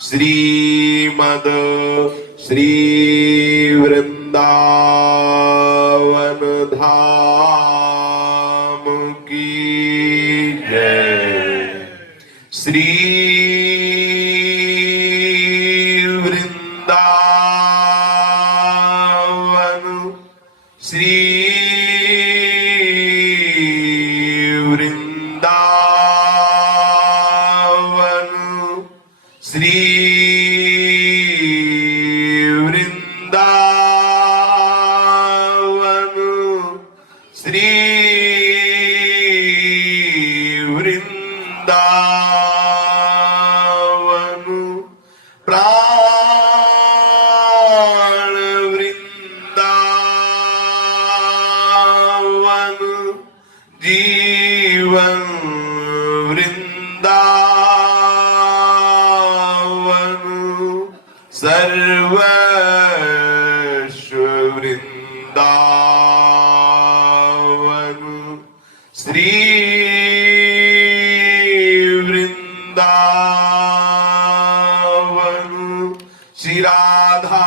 श्रीमद श्री वृंदावन धाम की जय। श्री वृंदावन श्री वृंदावन श्री वृंदावन श्री वृंदावन प्राण वृंदावन जीवन वृंदावन सर्वस्व वृंदावन श्री वृंदावन श्री राधा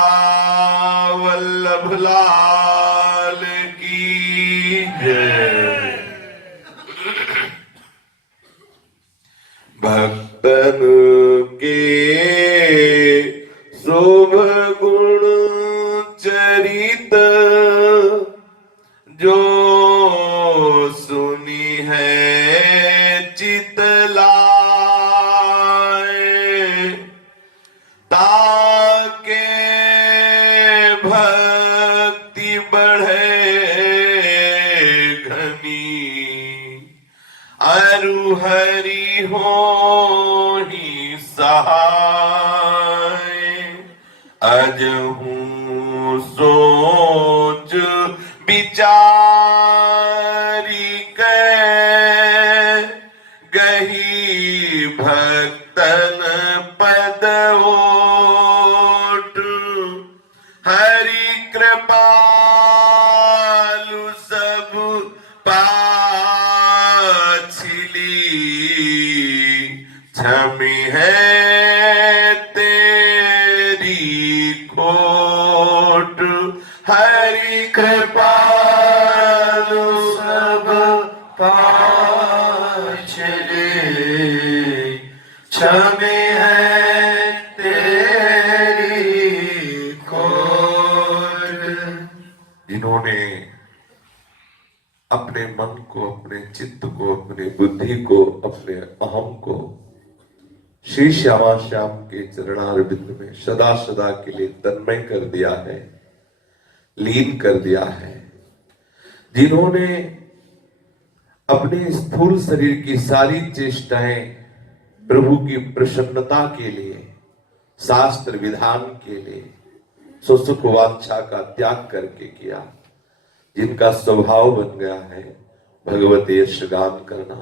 वल्लभ लाल की जय। भक्तन के शुभ गुण चरित जो सुनी है चितलाए, ताके भक्ति बढ़े घनी, अरु हरि हो ही सहाय। अजहू सोच विचारी के गही भक्तन पद ओट, हरि कृपालु सब पाछिली, क्षमी है तेरी खोट। हरि कृपालु सब पाछिली, क्षमी है तेरी खोट। जिन्होंने अपने मन को, अपने चित्त को, अपनी बुद्धि को, अपने अहम को श्री श्यामा श्याम के चरणारविंद में सदा सदा के लिए तन्मय कर दिया है, लीन कर दिया है, जिन्होंने अपने स्थूल शरीर की सारी चेष्टाएं प्रभु की प्रसन्नता के लिए, शास्त्र विधान के लिए सुसुख वांछा का त्याग करके किया, जिनका स्वभाव बन गया है भगवती यश गान करना,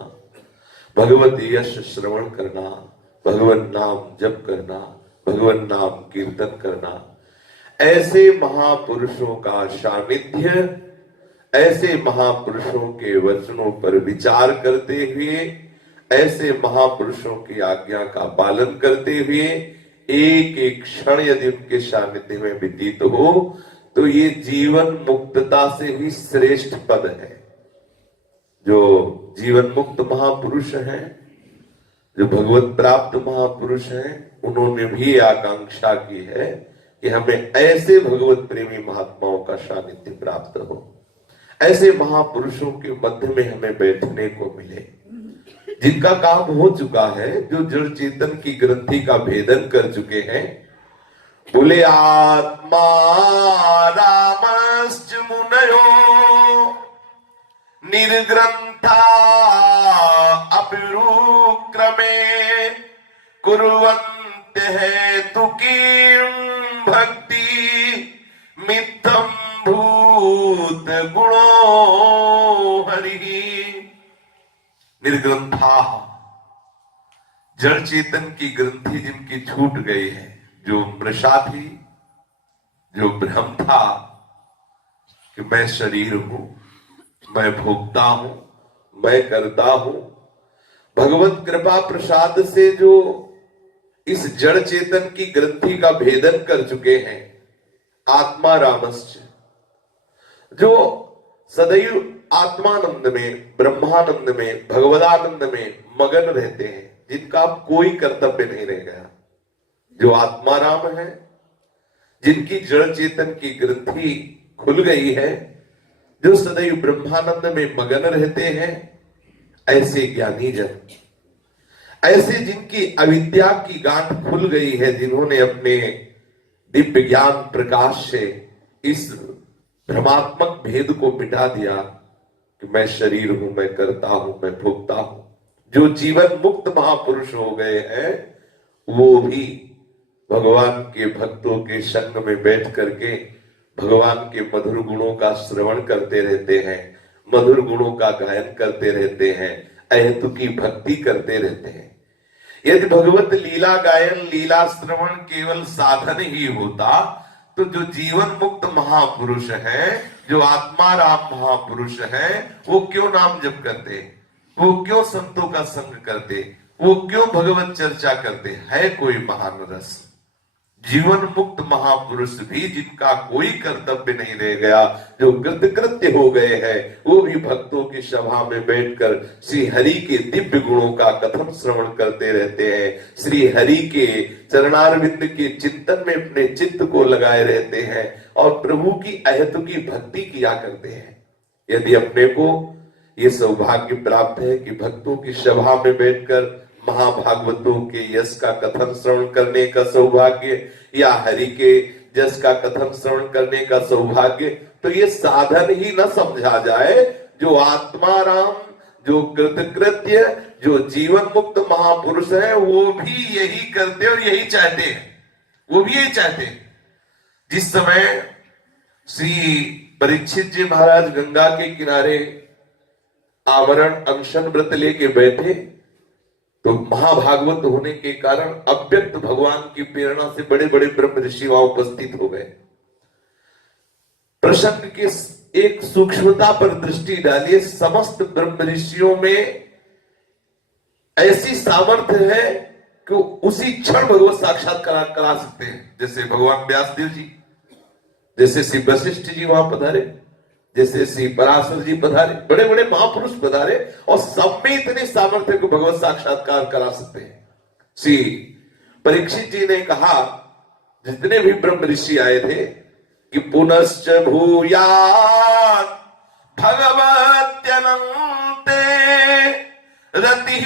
भगवती यश श्रवण करना, भगवन नाम जप करना, भगवन नाम कीर्तन करना। ऐसे महापुरुषों का सानिध्य, ऐसे महापुरुषों के वचनों पर विचार करते हुए, ऐसे महापुरुषों की आज्ञा का पालन करते हुए एक एक क्षण यदि उनके सानिध्य में व्यतीत हो तो ये जीवन मुक्तता से भी श्रेष्ठ पद है। जो जीवन मुक्त महापुरुष हैं, जो भगवत प्राप्त महापुरुष हैं, उन्होंने भी आकांक्षा की है कि हमें ऐसे भगवत प्रेमी महात्माओं का सानिध्य प्राप्त हो, ऐसे महापुरुषों के मध्य में हमें बैठने को मिले, जिनका काम हो चुका है, जो जड़ चेतन की ग्रंथि का भेदन कर चुके हैं। बोले आत्मा रामश्च मुनयो निर्ग्रंथा अपिरुक्रमे कुर्वन्ते हेतु किं भक्ति मिथ्यं भूत गुणो हरि। निर्ग्रंथा, जड़ चेतन की ग्रंथि जिनकी छूट गई है, जो मृषा थी, जो भ्रम था कि मैं शरीर हूं, मैं भोगता हूं, मैं करता हूं, भगवत कृपा प्रसाद से जो इस जड़ चेतन की ग्रंथि का भेदन कर चुके हैं। आत्मा रामश्च, जो सदैव आत्मानंद में, ब्रह्मानंद में, भगवदानंद में मगन रहते हैं, जिनका अब कोई कर्तव्य नहीं रह गया, जो आत्मा राम है, जिनकी जड़ चेतन की ग्रंथि खुल गई है, जो सदैव ब्रह्मानंद में मगन रहते हैं, ऐसे ज्ञानी जन, ऐसे जिनकी अविद्या की गांठ खुल गई है, जिन्होंने अपने दिव्य ज्ञान प्रकाश से इस भ्रमात्मक भेद को मिटा दिया कि मैं शरीर हूं, मैं करता हूं, मैं भोगता हूं, जो जीवन मुक्त महापुरुष हो गए हैं, वो भी भगवान के भक्तों के संग में बैठ करके भगवान के मधुर गुणों का श्रवण करते रहते हैं, मधुर गुणों का गायन करते रहते हैं, अहेतु की भक्ति करते रहते हैं। यदि भगवत लीला गायन, लीला श्रवण केवल साधन ही होता, तो जो जीवन मुक्त महापुरुष है, जो आत्मा राम महापुरुष है, वो क्यों नाम जप करते, वो क्यों संतों का संग करते, वो क्यों भगवत चर्चा करते? है कोई महान रस। जीवन मुक्त महापुरुष भी, जिनका कोई कर्तव्य नहीं रह गया, जो कृतकृत्य हो गए हैं, वो भी भक्तों की सभा में बैठकर श्री हरि के दिव्य गुणों का कथन श्रवण करते रहते हैं, श्री हरि के चरणारविंद के चिंतन में अपने चित्त को लगाए रहते हैं और प्रभु की अहेतु की भक्ति किया करते हैं। यदि अपने को ये सौभाग्य प्राप्त है कि भक्तों की सभा में बैठकर महाभागवतों के यश का कथन श्रवण करने का सौभाग्य, या हरि के यश का कथन श्रवण करने का सौभाग्य, तो ये साधन ही न समझा जाए। जो आत्मा राम, जो कृतकृत्य, जो जीवन मुक्त महापुरुष है, वो भी यही करते और यही चाहते हैं, वो भी यही चाहते हैं। जिस समय श्री परीक्षित जी महाराज गंगा के किनारे आमरण अनशन व्रत लेके बैठे, तो महाभागवत होने के कारण अव्यक्त भगवान की प्रेरणा से बड़े बड़े ब्रह्म ऋषि वहां उपस्थित हो गए। प्रसंग के एक सूक्ष्मता पर दृष्टि डालिए, समस्त ब्रह्म ऋषियों में ऐसी सामर्थ्य है कि उसी क्षण भगवत साक्षात्कार करा सकते हैं। जैसे भगवान व्यासदेव जी, जैसे श्री वशिष्ठ जी वहां पधारे, जैसे श्री पराशर जी पधारे, बड़े बड़े महापुरुष पधारे, और सब में इतने सामर्थ्य को भगवत साक्षात्कार करा सकते हैं। श्री परीक्षित जी ने कहा, जितने भी ब्रह्म ऋषि आए थे, कि पुनश्च भूयात् भगवत्यनन्ते रतिः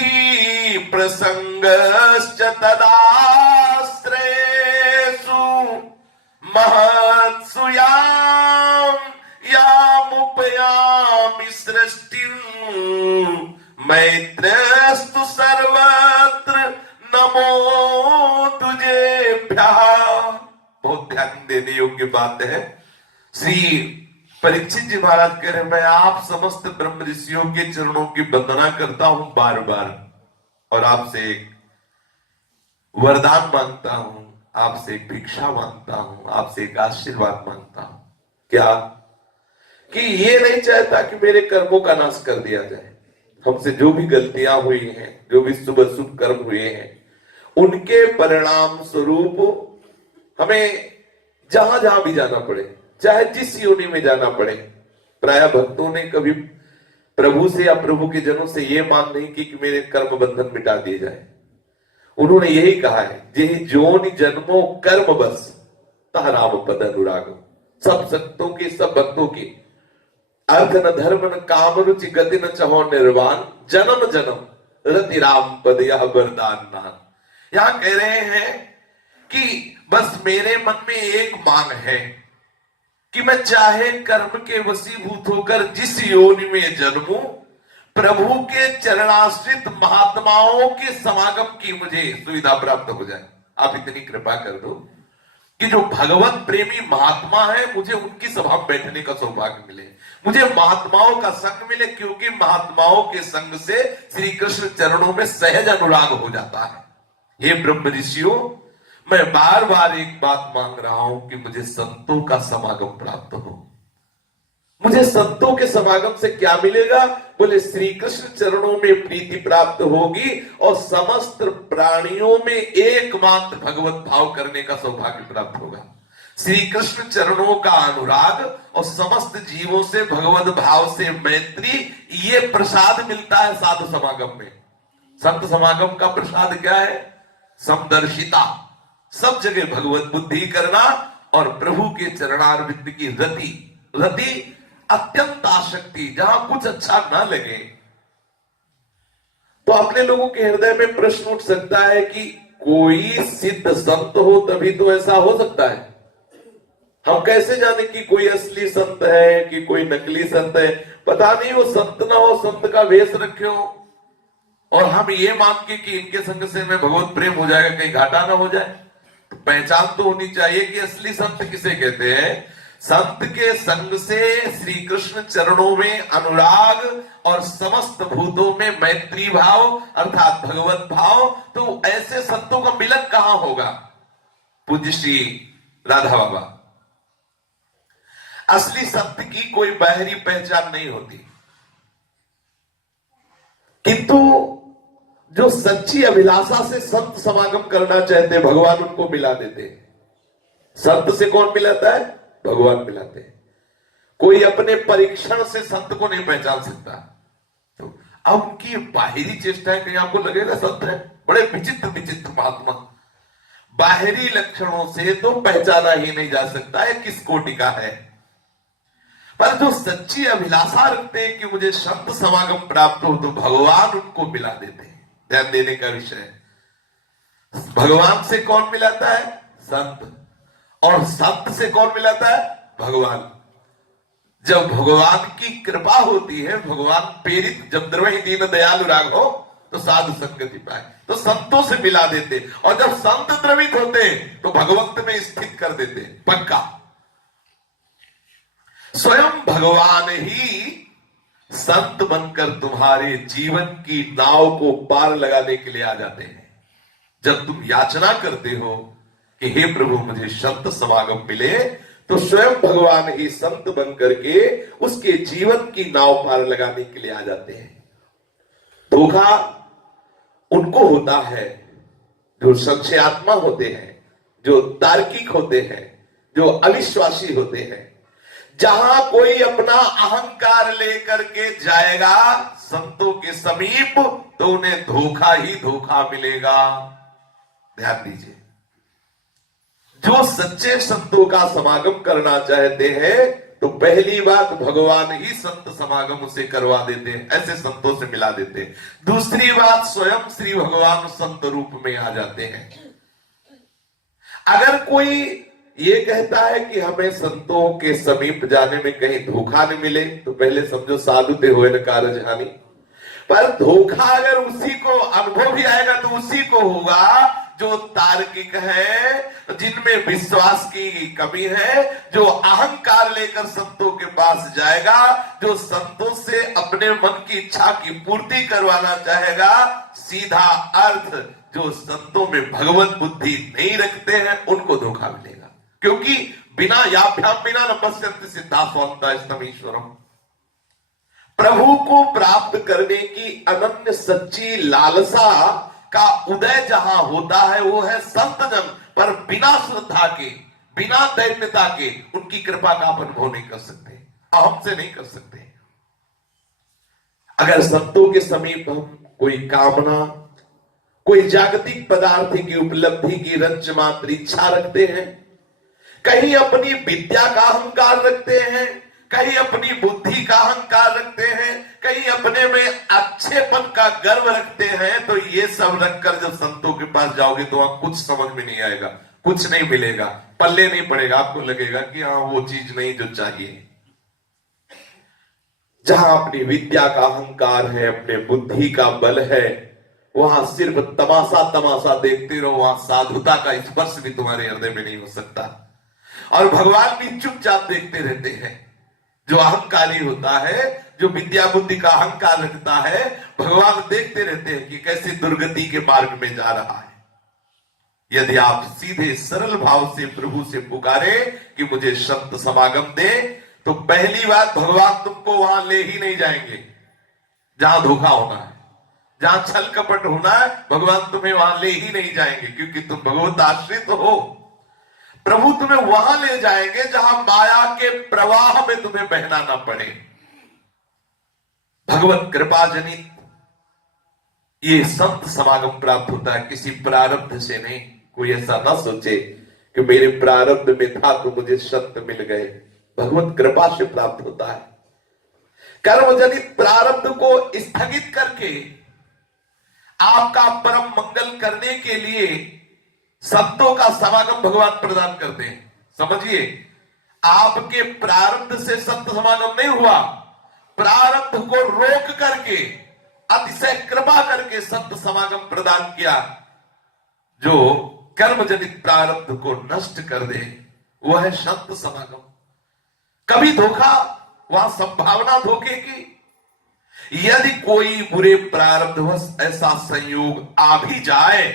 प्रसंगश्च तदाश्रयेषु महत्सु यामुपयामि सृष्टिं मैत्रस्तु सर्वत्र नमो तुझेभ्यः। बहुत ध्यान देने योग्य बात है। श्री परीक्षित जी महाराज कह रहे, मैं आप समस्त ब्रह्म ऋषियों के चरणों की वंदना करता हूं बार बार, और आपसे एक वरदान मांगता हूं, आपसे एक भिक्षा मांगता हूं, आपसे एक आशीर्वाद मांगता हूं। क्या? कि ये नहीं चाहता कि मेरे कर्मों का नाश कर दिया जाए। हमसे जो भी गलतियां हुई हैं, जो भी शुभ शुभ कर्म हुए हैं, उनके परिणाम स्वरूप हमें जहां जहां भी जाना पड़े, चाहे जिस योनि में जाना पड़े। प्राय भक्तों ने कभी प्रभु से या प्रभु के जनों से यह मांग नहीं की कि मेरे कर्म बंधन मिटा दिए जाए। उन्होंने यही कहा है, जेहि जोनि जन्मों कर्म बस तह राम पद अनुराग। सब संतों की, सब भक्तों की अर्थ न धर्म न काम रुचि गति न चहो निर्वाण, जन्म जन्म रति राम पद यह वरदान नान। यहां कह रहे हैं कि बस मेरे मन में एक मांग है कि मैं चाहे कर्म के वशीभूत होकर जिस योनि में जन्मूं, प्रभु के चरणाश्रित महात्माओं के समागम की मुझे सुविधा प्राप्त हो जाए। आप इतनी कृपा कर दो कि जो भगवत प्रेमी महात्मा है, मुझे उनकी सभा में बैठने का सौभाग्य मिले, मुझे महात्माओं का संग मिले, क्योंकि महात्माओं के संग से श्री कृष्ण चरणों में सहज अनुराग हो जाता है। हे ब्रह्म ऋषियों, मैं बार बार एक बात मांग रहा हूं कि मुझे संतों का समागम प्राप्त हो। मुझे संतों के समागम से क्या मिलेगा? बोले श्री कृष्ण चरणों में प्रीति प्राप्त होगी और समस्त प्राणियों में एकमात्र भगवत भाव करने का सौभाग्य प्राप्त होगा। श्री कृष्ण चरणों का अनुराग और समस्त जीवों से भगवत भाव से मैत्री, ये प्रसाद मिलता है साधु समागम में। संत समागम का प्रसाद क्या है? समदर्शिता, सब जगह भगवत बुद्धि करना और प्रभु के चरणारविंद की रति। रति अत्यंत आसक्ति, जहां कुछ अच्छा ना लगे। तो अपने लोगों के हृदय में प्रश्न उठ सकता है कि कोई सिद्ध संत हो तभी तो ऐसा हो सकता है। हम कैसे जाने कि कोई असली संत है कि कोई नकली संत है? पता नहीं वो संत ना हो, संत का वेश रखे हो, और हम ये मान के कि इनके संग से मैं भगवत प्रेम हो जाएगा, कहीं घाटा ना हो जाए। तो पहचान तो होनी चाहिए कि असली संत किसे कहते हैं। संत के संग से श्री कृष्ण चरणों में अनुराग और समस्त भूतों में मैत्री भाव अर्थात भगवत भाव। तो ऐसे संतों का मिलन कहां होगा? पूज्य श्री राधा बाबा। असली संत की कोई बाहरी पहचान नहीं होती, किंतु जो सच्ची अभिलाषा से संत समागम करना चाहते भगवान उनको मिला देते हैं। संत से कौन मिलाता है? भगवान मिलाते हैं। कोई अपने परीक्षण से संत को नहीं पहचान सकता। तो अब उनकी बाहरी चेष्टाएं कहीं आपको लगेगा संत है, बड़े विचित्र विचित्र महात्मा। बाहरी लक्षणों से तो पहचाना ही नहीं जा सकता है किस कोटि का है। पर जो सच्ची अभिलाषा रखते हैं कि मुझे संत समागम प्राप्त हो, तो भगवान उनको मिला देते हैं। ध्यान देने का विषय, भगवान से कौन मिलाता है? संत। और संत से कौन मिलाता है? भगवान। जब भगवान की कृपा होती है, भगवान प्रेरित, जब द्रवहि दीन दयालु राग हो तो साधु संगति पाए, तो संतों से मिला देते। और जब संत द्रवित होते तो भगवंत में स्थित कर देते पक्का। स्वयं भगवान ही संत बनकर तुम्हारे जीवन की नाव को पार लगाने के लिए आ जाते हैं। जब तुम याचना करते हो कि हे प्रभु मुझे संत समागम मिले, तो स्वयं भगवान ही संत बनकर के उसके जीवन की नाव पार लगाने के लिए आ जाते हैं। धोखा उनको होता है जो संशयात्मा होते हैं, जो तार्किक होते हैं, जो अविश्वासी होते हैं। जहां कोई अपना अहंकार लेकर के जाएगा संतों के समीप, तो उन्हें धोखा ही धोखा मिलेगा। ध्यान दीजिए, जो सच्चे संतों का समागम करना चाहते हैं, तो पहली बात भगवान ही संत समागम उसे करवा देते हैं, ऐसे संतों से मिला देते हैं। दूसरी बात, स्वयं श्री भगवान संत रूप में आ जाते हैं। अगर कोई ये कहता है कि हमें संतों के समीप जाने में कहीं धोखा न मिले, तो पहले समझो साधु ते होए न कारज हानि। पर धोखा अगर उसी को अनुभव भी आएगा तो उसी को होगा जो तार्किक है, जिनमें विश्वास की कमी है, जो अहंकार लेकर संतों के पास जाएगा, जो संतों से अपने मन की इच्छा की पूर्ति करवाना चाहेगा। सीधा अर्थ, जो संतों में भगवत बुद्धि नहीं रखते हैं उनको धोखा मिलेगा। क्योंकि बिना याभ्याम बिना न पश्यन्ति सिद्धा स्वांतः ईश्वरम। प्रभु को प्राप्त करने की अनन्य सच्ची लालसा का उदय जहां होता है, वो है संत जन। पर बिना श्रद्धा के, बिना दैन्यता के उनकी कृपा का आप अनुभव नहीं कर सकते, अहम से नहीं कर सकते। अगर संतों के समीप हम कोई कामना, कोई जागतिक पदार्थ की उपलब्धि की रंच मात्र इच्छा रखते हैं, कहीं अपनी विद्या का अहंकार रखते हैं, कहीं अपनी बुद्धि का अहंकार रखते हैं, कहीं अपने में अच्छेपन का गर्व रखते हैं, तो ये सब रखकर जब संतों के पास जाओगे तो वहां कुछ समझ में नहीं आएगा, कुछ नहीं मिलेगा, पल्ले नहीं पड़ेगा। आपको लगेगा कि हाँ वो चीज नहीं जो चाहिए। जहां अपनी विद्या का अहंकार है, अपने बुद्धि का बल है, वहां सिर्फ तमाशा तमाशा देखते रहो, वहां साधुता का स्पर्श भी तुम्हारे हृदय में नहीं हो सकता। और भगवान भी चुपचाप देखते रहते हैं। जो अहंकारी होता है, जो विद्या बुद्धि का अहंकार रखता है, भगवान देखते रहते हैं कि कैसे दुर्गति के मार्ग में जा रहा है। यदि आप सीधे सरल भाव से प्रभु से पुकारे कि मुझे संत समागम दे, तो पहली बात, भगवान तुमको वहां ले ही नहीं जाएंगे जहां धोखा होना है, जहां छल कपट होना है, भगवान तुम्हें वहां ले ही नहीं जाएंगे, क्योंकि तुम भगवत आश्रित हो। प्रभु तुम्हें वहां ले जाएंगे जहां माया के प्रवाह में तुम्हें बहना ना पड़े। भगवत कृपा जनित ये संत समागम प्राप्त होता है, किसी प्रारब्ध से नहीं। कोई ऐसा ना सोचे कि मेरे प्रारब्ध में था तो मुझे संत मिल गए, भगवत कृपा से प्राप्त होता है। कर्म जनित प्रारब्ध को स्थगित करके आपका परम मंगल करने के लिए संतों का समागम भगवान प्रदान करते हैं। समझिए, आपके प्रारब्ध से संत समागम नहीं हुआ, प्रारब्ध को रोक करके अतिशय कृपा करके संत समागम प्रदान किया। जो कर्म जनित प्रारब्ध को नष्ट कर दे वह है संत समागम। कभी धोखा, वहां संभावना धोखे की। यदि कोई बुरे प्रारब्धवश ऐसा संयोग आ भी जाए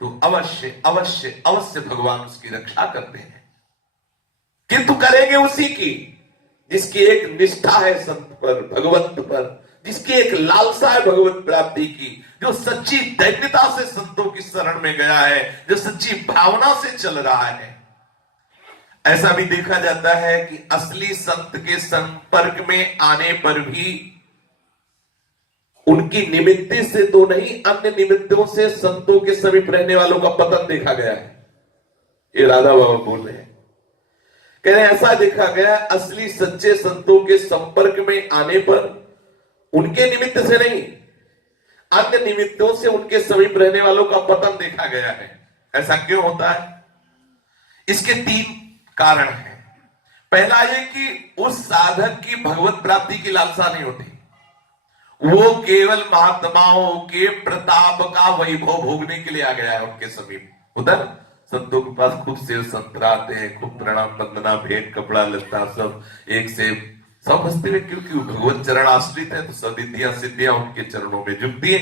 तो अवश्य अवश्य अवश्य भगवान उसकी रक्षा करते हैं, किंतु करेंगे उसी की जिसकी एक निष्ठा है संत पर, भगवंत पर, जिसकी एक लालसा है भगवत प्राप्ति की, जो सच्ची दैन्यता से संतों की शरण में गया है, जो सच्ची भावना से चल रहा है। ऐसा भी देखा जाता है कि असली संत के संपर्क में आने पर भी उनकी निमित्त से तो नहीं, अन्य निमित्तों से संतों के समीप रहने वालों का पतन देखा गया है। ये राधा बाबा बोल रहे हैं, कह रहे हैं ऐसा देखा गया, असली सच्चे संतों के संपर्क में आने पर उनके निमित्त से नहीं, अन्य निमित्तों से उनके समीप रहने वालों का पतन देखा गया है। ऐसा क्यों होता है? इसके 3 कारण हैं। पहला ये कि उस साधक की भगवत प्राप्ति की लालसा नहीं होती, वो केवल महात्माओं के प्रताप का वैभव भोगने के लिए आ गया है उनके समीप। उधर संतों के पास खूब सेव संतरा आते हैं, खूब प्रणाम वंदना भेंट कपड़ा लत्ता सब एक से सब हंसते हुए, क्योंकि भगवत चरण आश्रित है तो सदितियां सिद्धियां उनके चरणों में झुकती है।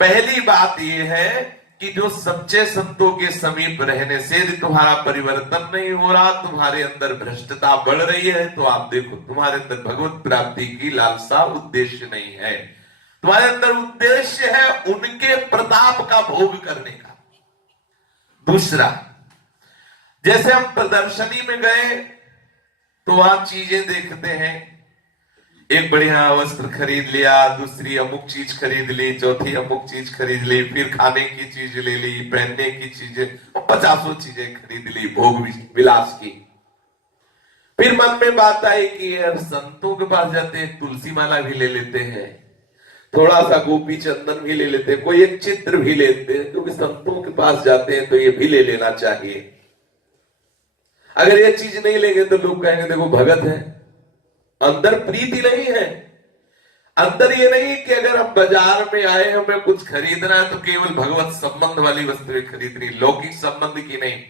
पहली बात यह है कि जो सच्चे संतों के समीप रहने से यदि तुम्हारा परिवर्तन नहीं हो रहा, तुम्हारे अंदर भ्रष्टता बढ़ रही है, तो आप देखो तुम्हारे अंदर भगवत प्राप्ति की लालसा उद्देश्य नहीं है, तुम्हारे अंदर उद्देश्य है उनके प्रताप का भोग करने का। दूसरा, जैसे हम प्रदर्शनी में गए तो वहां चीजें देखते हैं, एक बढ़िया वस्त्र खरीद लिया, दूसरी अमुक चीज खरीद ली, चौथी अमुक चीज खरीद ली, फिर खाने की चीज ले ली, पहनने की चीजें, 50 चीजें खरीद ली भोग विलास की। फिर मन में बात आई कि यार संतों के पास जाते हैं, तुलसी माला भी ले लेते हैं, थोड़ा सा गोपी चंदन भी ले लेते हैं, कोई एक चित्र भी लेते हैं, क्योंकि संतों के पास जाते हैं तो ये भी ले लेना चाहिए। अगर ये चीज नहीं लेंगे तो लोग कहेंगे देखो भगत है, अंदर प्रीति नहीं है। अंदर ये नहीं कि अगर हम बाजार में आए हमें कुछ खरीदना है तो केवल भगवत संबंध वाली वस्तुएं खरीदनी, लौकिक संबंध की नहीं।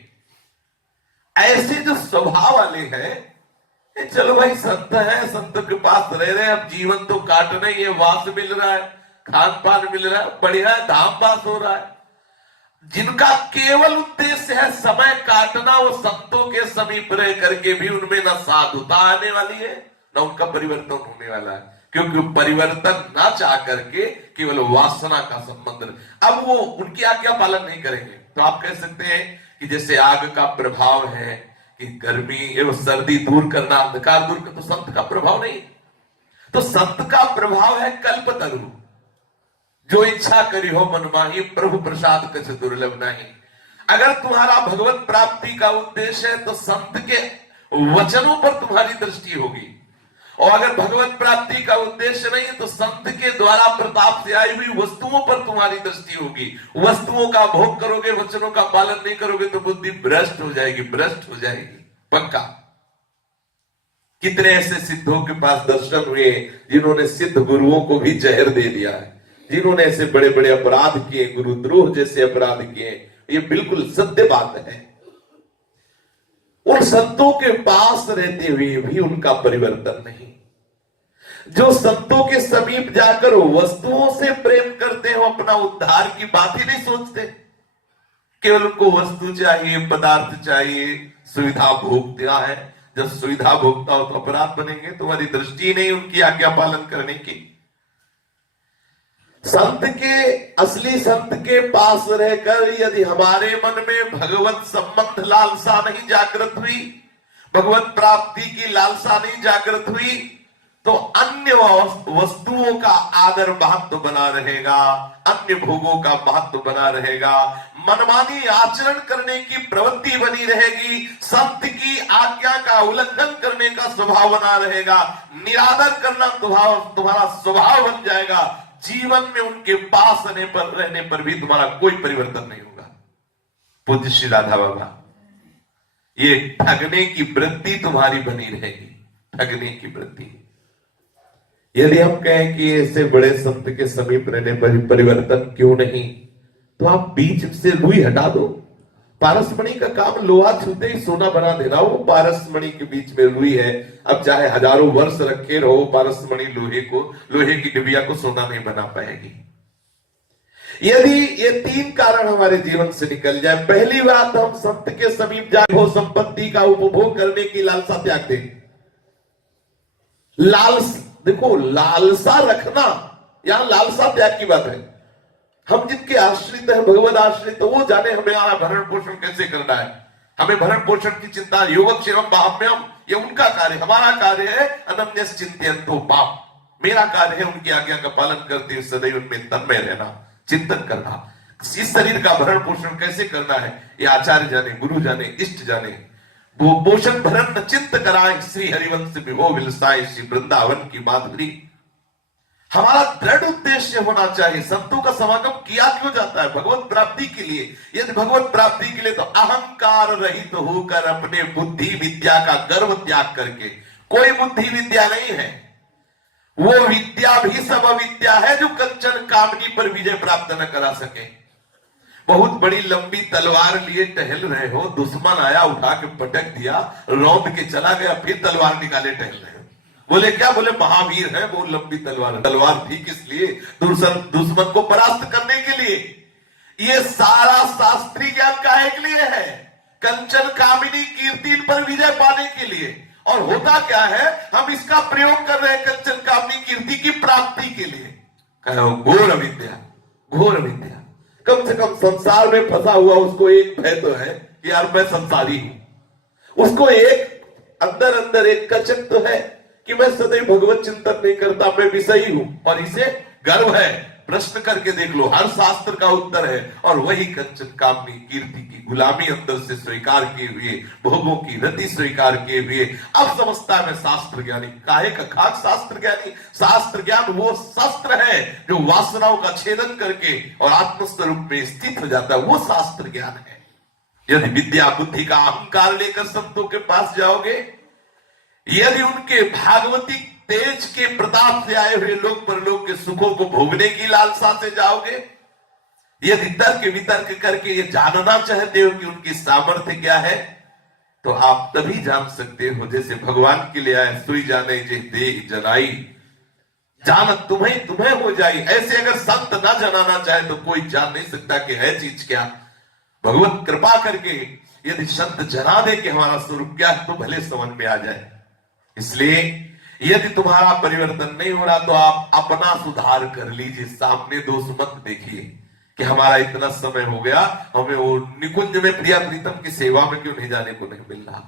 ऐसे जो स्वभाव वाले हैं, चलो भाई संत है, संतों के पास रह रहे हैं, अब जीवन तो काटना ही है, वास मिल रहा है, खान पान मिल रहा है, बढ़िया है, धाम पास हो रहा है। जिनका केवल उद्देश्य है समय काटना, वो संतों के समीप रह करके भी उनमें न साधुता आने वाली है न उनका परिवर्तन होने वाला है, क्योंकि परिवर्तन ना चाह करके केवल वासना का संबंध, अब वो उनकी आज्ञा पालन नहीं करेंगे। तो आप कह सकते हैं कि जैसे आग का प्रभाव है कि गर्मी एवं सर्दी दूर करना, अंधकार दूर करना, तो संत का प्रभाव नहीं। तो संत का प्रभाव है कल्पतरु, जो इच्छा करी हो मन माही, प्रभु प्रसाद कछ दुर्लभ नहीं। अगर तुम्हारा भगवत प्राप्ति का उद्देश्य है तो संत के वचनों पर तुम्हारी दृष्टि होगी, और अगर भगवत प्राप्ति का उद्देश्य नहीं है तो संत के द्वारा प्रताप से आई हुई वस्तुओं पर तुम्हारी दृष्टि होगी। वस्तुओं का भोग करोगे, वचनों का पालन नहीं करोगे तो बुद्धि भ्रष्ट हो जाएगी, भ्रष्ट हो जाएगी पक्का। कितने ऐसे सिद्धों के पास दर्शन हुए जिन्होंने सिद्ध गुरुओं को भी जहर दे दिया है, जिन्होंने ऐसे बड़े बड़े अपराध किए, गुरुद्रोह जैसे अपराध किए। ये बिल्कुल सत्य बात है। उन संतों के पास रहते हुए भी उनका परिवर्तन नहीं। जो संतों के समीप जाकर वस्तुओं से प्रेम करते हैं, अपना उद्धार की बात ही नहीं सोचते, केवल उनको वस्तु चाहिए, पदार्थ चाहिए, सुविधा भोगता है, जब सुविधा भोगता हो तो अपराध बनेंगे? तुम्हारी दृष्टि नहीं उनकी आज्ञा पालन करने की। संत के, असली संत के पास रहकर यदि हमारे मन में भगवत संबंध लालसा नहीं जागृत हुई, भगवत प्राप्ति की लालसा नहीं जागृत हुई, तो अन्य वस्तुओं का आदर महत्व बना रहेगा, अन्य भोगों का महत्व बना रहेगा, मनमानी आचरण करने की प्रवृत्ति बनी रहेगी, संत की आज्ञा का उल्लंघन करने का स्वभाव बना रहेगा, निरादर करना तुम्हारा स्वभाव बन जाएगा। जीवन में उनके पास रहने पर भी तुम्हारा कोई परिवर्तन नहीं होगा। पूज्य श्री राधा बाबा, ये ठगने की वृत्ति तुम्हारी बनी रहेगी, ठगने की वृत्ति। यदि हम कहें कि ऐसे बड़े संत के समीप रहने पर परिवर्तन क्यों नहीं, तो आप बीच से रुई हटा दो। पारसमणि का काम लोहा छूते ही सोना बना देना, वो पारसमणि के बीच में रुई है। अब चाहे हजारों वर्ष रखे रहो, पारसमणि लोहे की डिबिया को सोना नहीं बना पाएगी। यदि ये तीन कारण हमारे जीवन से निकल जाए, पहली बात, हम संत के समीप जाए भोग संपत्ति का उपभोग करने की लालसा त्याग दें। देखो, लालसा रखना, यहां लालसा त्याग की बात है। हम जिनके आश्रित हैं, भगवत आश्रित, तो वो जाने हमें हमारा भरण पोषण कैसे करना है। हमें भरण पोषण की चिंता, योगक्षेमम बाह्यम, ये उनका कार्य। हमारा कार्य है अनन्यस चिंतयन्तो पाप। मेरा कार्य है उनकी आज्ञा का पालन करते हुए सदैव उनमें तन्मय रहना, चिंतन करना। इस शरीर का भरण पोषण कैसे करना है, ये आचार्य जाने, गुरु जाने, इष्ट जाने। वो पोषण भरण न चिंत कराए, श्री हरिवंश विभो विलसाए, श्री वृंदावन की माधुरी। हमारा दृढ़ उद्देश्य होना चाहिए। संतों का समागम किया क्यों जाता है? भगवत प्राप्ति के लिए। यदि भगवत प्राप्ति के लिए, तो अहंकार रहित तो होकर अपने बुद्धि विद्या का गर्व त्याग करके। कोई बुद्धि विद्या नहीं है, वो विद्या भी सब विद्या है जो कंचन कामनी पर विजय प्राप्त न करा सके। बहुत बड़ी लंबी तलवार लिए टहल रहे हो, दुश्मन आया, उठा के पटक दिया, रौंद के चला गया, फिर तलवार निकाले टहल रहे हो। बोले क्या? बोले महावीर है, वो लंबी तलवार। तलवार थी किस लिए? दुश्मन को परास्त करने के लिए। ये सारा शास्त्रीय ज्ञान काहे के लिए है? कंचन कामिनी कीर्ति पर विजय पाने के लिए। और होता क्या है, हम इसका प्रयोग कर रहे हैं कंचन कामिनी कीर्ति की प्राप्ति के लिए। कहो घोर अविद्या, घोर अविद्या। कम से कम संसार में फंसा हुआ उसको एक भय तो है कि यार मैं संसारी हूं। उसको एक अंदर अंदर एक कचक तो है कि मैं सदैव भगवत चिंतन नहीं करता, मैं विषयी हूं, और इसे गर्व है। प्रश्न करके देख लो, हर शास्त्र का उत्तर है। और वही कंचन कामनी कीर्ति की गुलामी अंदर से स्वीकार किए हुए, भोगों की रति स्वीकार किए हुए, अब समझता है मैं शास्त्र ज्ञानी। काहे का खाक शास्त्र ज्ञानी? शास्त्र ज्ञान वो शास्त्र है जो वासनाओं का छेदन करके और आत्मस्वरूप में स्थित हो जाता है, वो शास्त्र ज्ञान है। यदि विद्या बुद्धि का अहंकार लेकर संतों के पास जाओगे, यदि उनके भागवती तेज के प्रताप से आए हुए लोक परलोक के सुखों को भोगने की लालसा से जाओगे, यदि तर्क वितर्क करके ये जानना चाहते हो कि उनकी सामर्थ्य क्या है, तो आप तभी जान सकते हो जैसे भगवान के लिए आए, सुई जाने जे दे जनाई, जान तुम्हें हो जाए। ऐसे अगर संत ना जनाना चाहे तो कोई जान नहीं सकता कि है चीज क्या। भगवत कृपा करके यदि संत जना दे कि हमारा स्वरूप क्या है, तो भले समझ में आ जाए। इसलिए यदि तुम्हारा परिवर्तन नहीं हो रहा, तो आप अपना सुधार कर लीजिए। सामने दोष मत देखिए कि हमारा इतना समय हो गया, हमें वो निकुंज में प्रिया प्रीतम की सेवा में क्यों नहीं जाने को नहीं मिल रहा।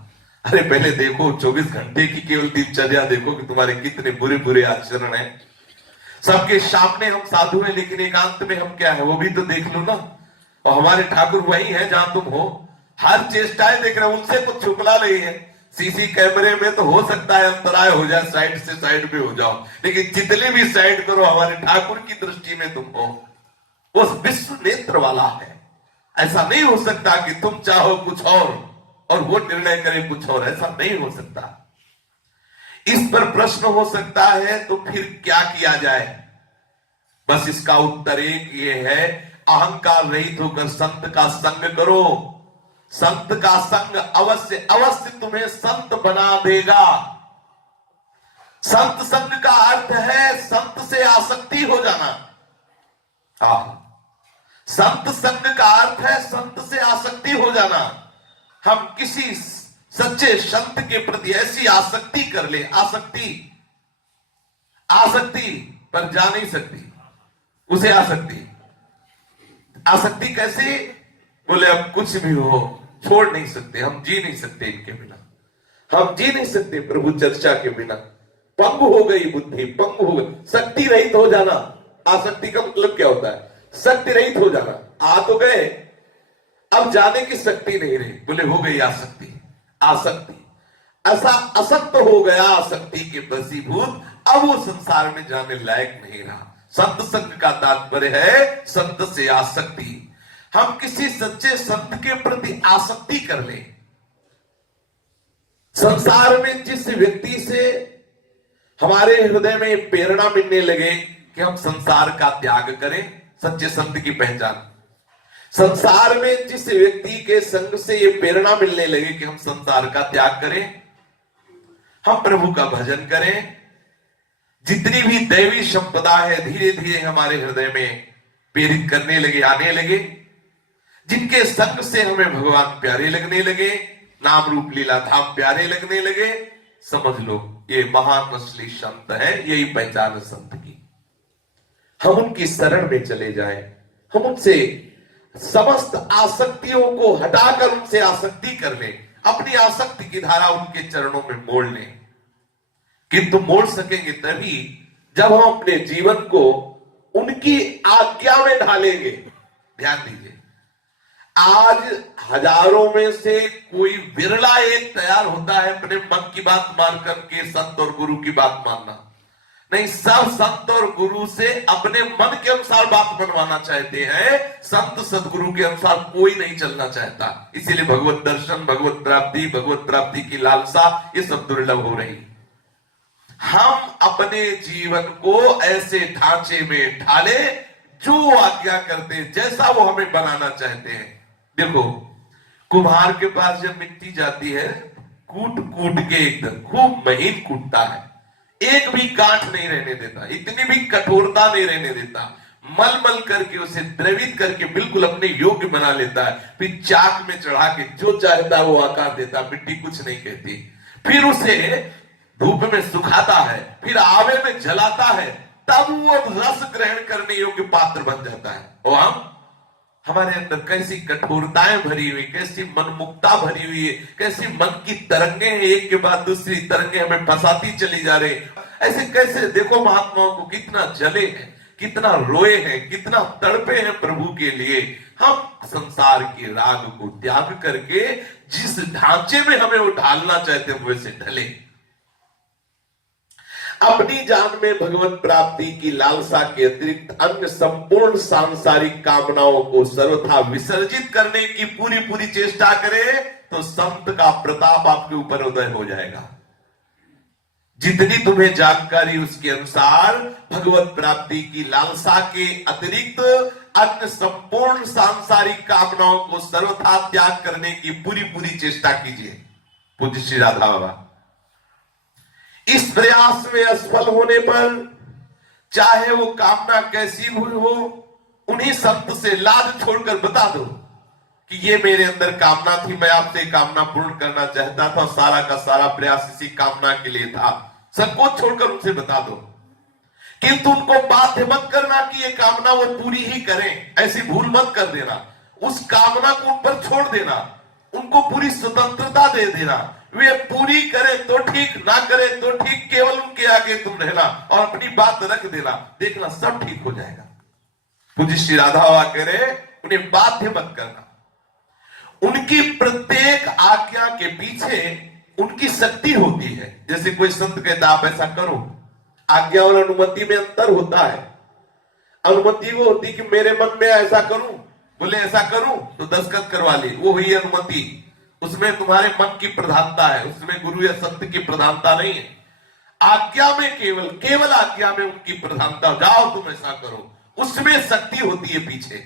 अरे पहले देखो, 24 घंटे की केवल दिनचर्या देखो कि तुम्हारे कितने बुरे बुरे आचरण हैं। सबके सामने हम साधु हैं, लेकिन एकांत में हम क्या है वो भी तो देख लो ना। और हमारे ठाकुर वही है जहां तुम हो, हर चेष्टाएं देख रहे हो, उनसे कुछ छुपला नहीं है। सीसी कैमरे में तो हो सकता है अंतराय हो जाए, साइड से साइड में हो जाओ, लेकिन जितने भी साइड करो हमारे ठाकुर की दृष्टि में तुम हो। वो विश्व नेत्र वाला है। ऐसा नहीं हो सकता कि तुम चाहो कुछ और वो निर्णय करे कुछ और, ऐसा नहीं हो सकता। इस पर प्रश्न हो सकता है तो फिर क्या किया जाए? बस इसका उत्तर एक ये है, अहंकार रहित होकर संत का संग करो। संत का संग अवश्य अवश्य तुम्हें संत बना देगा। संत संग का अर्थ है संत से आसक्ति हो जाना। संत संग का अर्थ है संत से आसक्ति हो जाना। हम किसी सच्चे संत के प्रति ऐसी आसक्ति कर ले, आसक्ति पर जा नहीं सकती उसे आसक्ति कैसे? बोले अब कुछ भी हो छोड़ नहीं सकते, हम जी नहीं सकते इनके बिना, हम जी नहीं सकते प्रभु चर्चा के बिना। पंगु हो गई बुद्धि, पंगु हो गई, शक्ति रहित हो जाना। आसक्ति का मतलब क्या होता है? शक्ति रहित हो जाना। आ तो गए, अब जाने की शक्ति नहीं रही। बोले हो गई आसक्ति ऐसा असक्त हो गया आसक्ति के वशीभूत, अब वो संसार में जाने लायक नहीं रहा। संत संग का तात्पर्य है संत से आसक्ति। हम किसी सच्चे संत के प्रति आसक्ति कर ले। संसार में जिस व्यक्ति से हमारे हृदय में प्रेरणा मिलने लगे कि हम संसार का त्याग करें, सच्चे संत की पहचान। संसार में जिस व्यक्ति के संग से ये प्रेरणा मिलने लगे कि हम संसार का त्याग करें, हम प्रभु का भजन करें, जितनी भी दैवी संपदा है धीरे धीरे हमारे हृदय में प्रेरित करने लगे, आने लगे, जिनके संग से हमें भगवान प्यारे लगने लगे, नाम रूप लीला धाम प्यारे लगने लगे, समझ लो ये महान असली संत है। यही पहचान है संत की। हम उनकी शरण में चले जाएं, हम उनसे समस्त आसक्तियों को हटाकर उनसे आसक्ति कर लें, अपनी आसक्ति की धारा उनके चरणों में मोड़ लें। किंतु मोड़ सकेंगे तभी जब हम अपने जीवन को उनकी आज्ञा में ढालेंगे। ध्यान दीजिए, आज हजारों में से कोई विरला एक तैयार होता है अपने मन की बात मान करके संत और गुरु की बात मानना। नहीं, सब संत और गुरु से अपने मन के अनुसार बात मनवाना चाहते हैं, संत सदगुरु के अनुसार कोई नहीं चलना चाहता। इसीलिए भगवत दर्शन, भगवत प्राप्ति की लालसा ये सब दुर्लभ हो रही। हम अपने जीवन को ऐसे ढांचे में ढाले जो आज्ञा करते हैं, जैसा वो हमें बनाना चाहते हैं। देखो, कुम्हार के पास जब मिट्टी जाती है, कूट कूट के एकदम खूब महीन कूटता है, एक भी गांठ नहीं रहने देता, इतनी भी कठोरता नहीं रहने देता, मल मल करके उसे द्रवित करके बिल्कुल अपने योग्य बना लेता है। फिर चाक में चढ़ा के जो चाहता है वो आकार देता, मिट्टी कुछ नहीं कहती। फिर उसे धूप में सुखाता है, फिर आवे में जलाता है, तब वो रस ग्रहण करने योग्य पात्र बन जाता है। और हमारे अंदर कैसी कठोरताएं भरी हुई, कैसी मनमुक्ता भरी हुई है, कैसी मन की तरंगे हैं, एक के बाद दूसरी तरंगे हमें फंसाती चली जा रही। ऐसे कैसे देखो महात्माओं को कितना जले हैं, कितना रोए हैं, कितना तड़पे हैं प्रभु के लिए। हम संसार के राग को त्याग करके जिस ढांचे में हमें वो ढालना चाहते हैं वैसे ढले। अपनी जान में भगवत प्राप्ति की लालसा के अतिरिक्त अन्य संपूर्ण सांसारिक कामनाओं को सर्वथा विसर्जित करने की पूरी पूरी चेष्टा करें तो संत का प्रताप आपके ऊपर उदय हो जाएगा। जितनी तुम्हें जानकारी उसके अनुसार भगवत प्राप्ति की लालसा के अतिरिक्त अन्य संपूर्ण सांसारिक कामनाओं को सर्वथा त्याग करने की पूरी पूरी चेष्टा कीजिए। पूज्य श्री राधा बाबा, इस प्रयास में असफल होने पर चाहे वो कामना कैसी भी हो, उन्हीं संत से लाज छोड़कर बता दो कि ये मेरे अंदर कामना थी, मैं आपसे कामना पूर्ण करना चाहता था, सारा का सारा प्रयास इसी कामना के लिए था। संकोच छोड़कर उनसे बता दो, किंतु उनको बाध्य मत करना कि ये कामना वो पूरी ही करें, ऐसी भूल मत कर देना। उस कामना को उन पर छोड़ देना, उनको पूरी स्वतंत्रता दे देना। वे पूरी करें तो ठीक, ना करें तो ठीक, केवल उनके आगे तुम रहना और अपनी बात रख देना, देखना सब ठीक हो जाएगा। पूज्य श्री राधा बाबा कह रहे, उन्हें बाध्य मत करना। उनकी प्रत्येक आज्ञा के पीछे उनकी शक्ति होती है। जैसे कोई संत कहता आप ऐसा करो, आज्ञा और अनुमति में अंतर होता है। अनुमति वो होती कि मेरे मन में ऐसा करूं, बोले ऐसा करूं तो दस्तखत करवा ले, वो हुई अनुमति। उसमें तुम्हारे मन की प्रधानता है, उसमें गुरु या संत की प्रधानता नहीं है। आज्ञा में केवल आज्ञा में उनकी प्रधानता, जाओ तुम ऐसा करो, उसमें शक्ति होती है पीछे।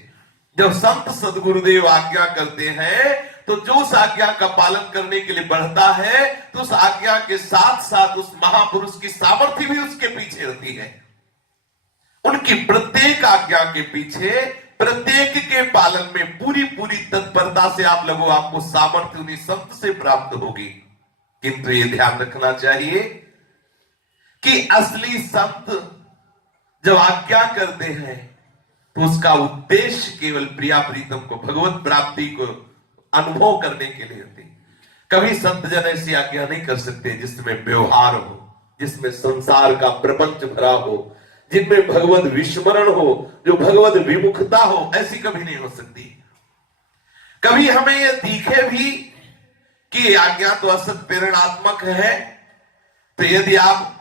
जब संत सदगुरुदेव आज्ञा करते हैं तो जो उस आज्ञा का पालन करने के लिए बढ़ता है तो उस आज्ञा के साथ साथ उस महापुरुष की सामर्थ्य भी उसके पीछे रहती है। उनकी प्रत्येक आज्ञा के पीछे, प्रत्येक के पालन में पूरी पूरी तत्परता से आप लोगों आपको सामर्थ्य उन्हीं संत से प्राप्त होगी। किंतु ये ध्यान रखना चाहिए कि असली संत जब आज्ञा करते हैं तो उसका उद्देश्य केवल प्रिया प्रीतम को, भगवत प्राप्ति को अनुभव करने के लिए होती। कभी संत जन ऐसी आज्ञा नहीं कर सकते जिसमें व्यवहार हो, जिसमें संसार का प्रपंच भरा हो, जिनमें भगवत विस्मरण हो, जो भगवत विमुखता हो, ऐसी कभी नहीं हो सकती। कभी हमें यह दिखे भी कि आज्ञा तो असत प्रेरणात्मक है, तो यदि आप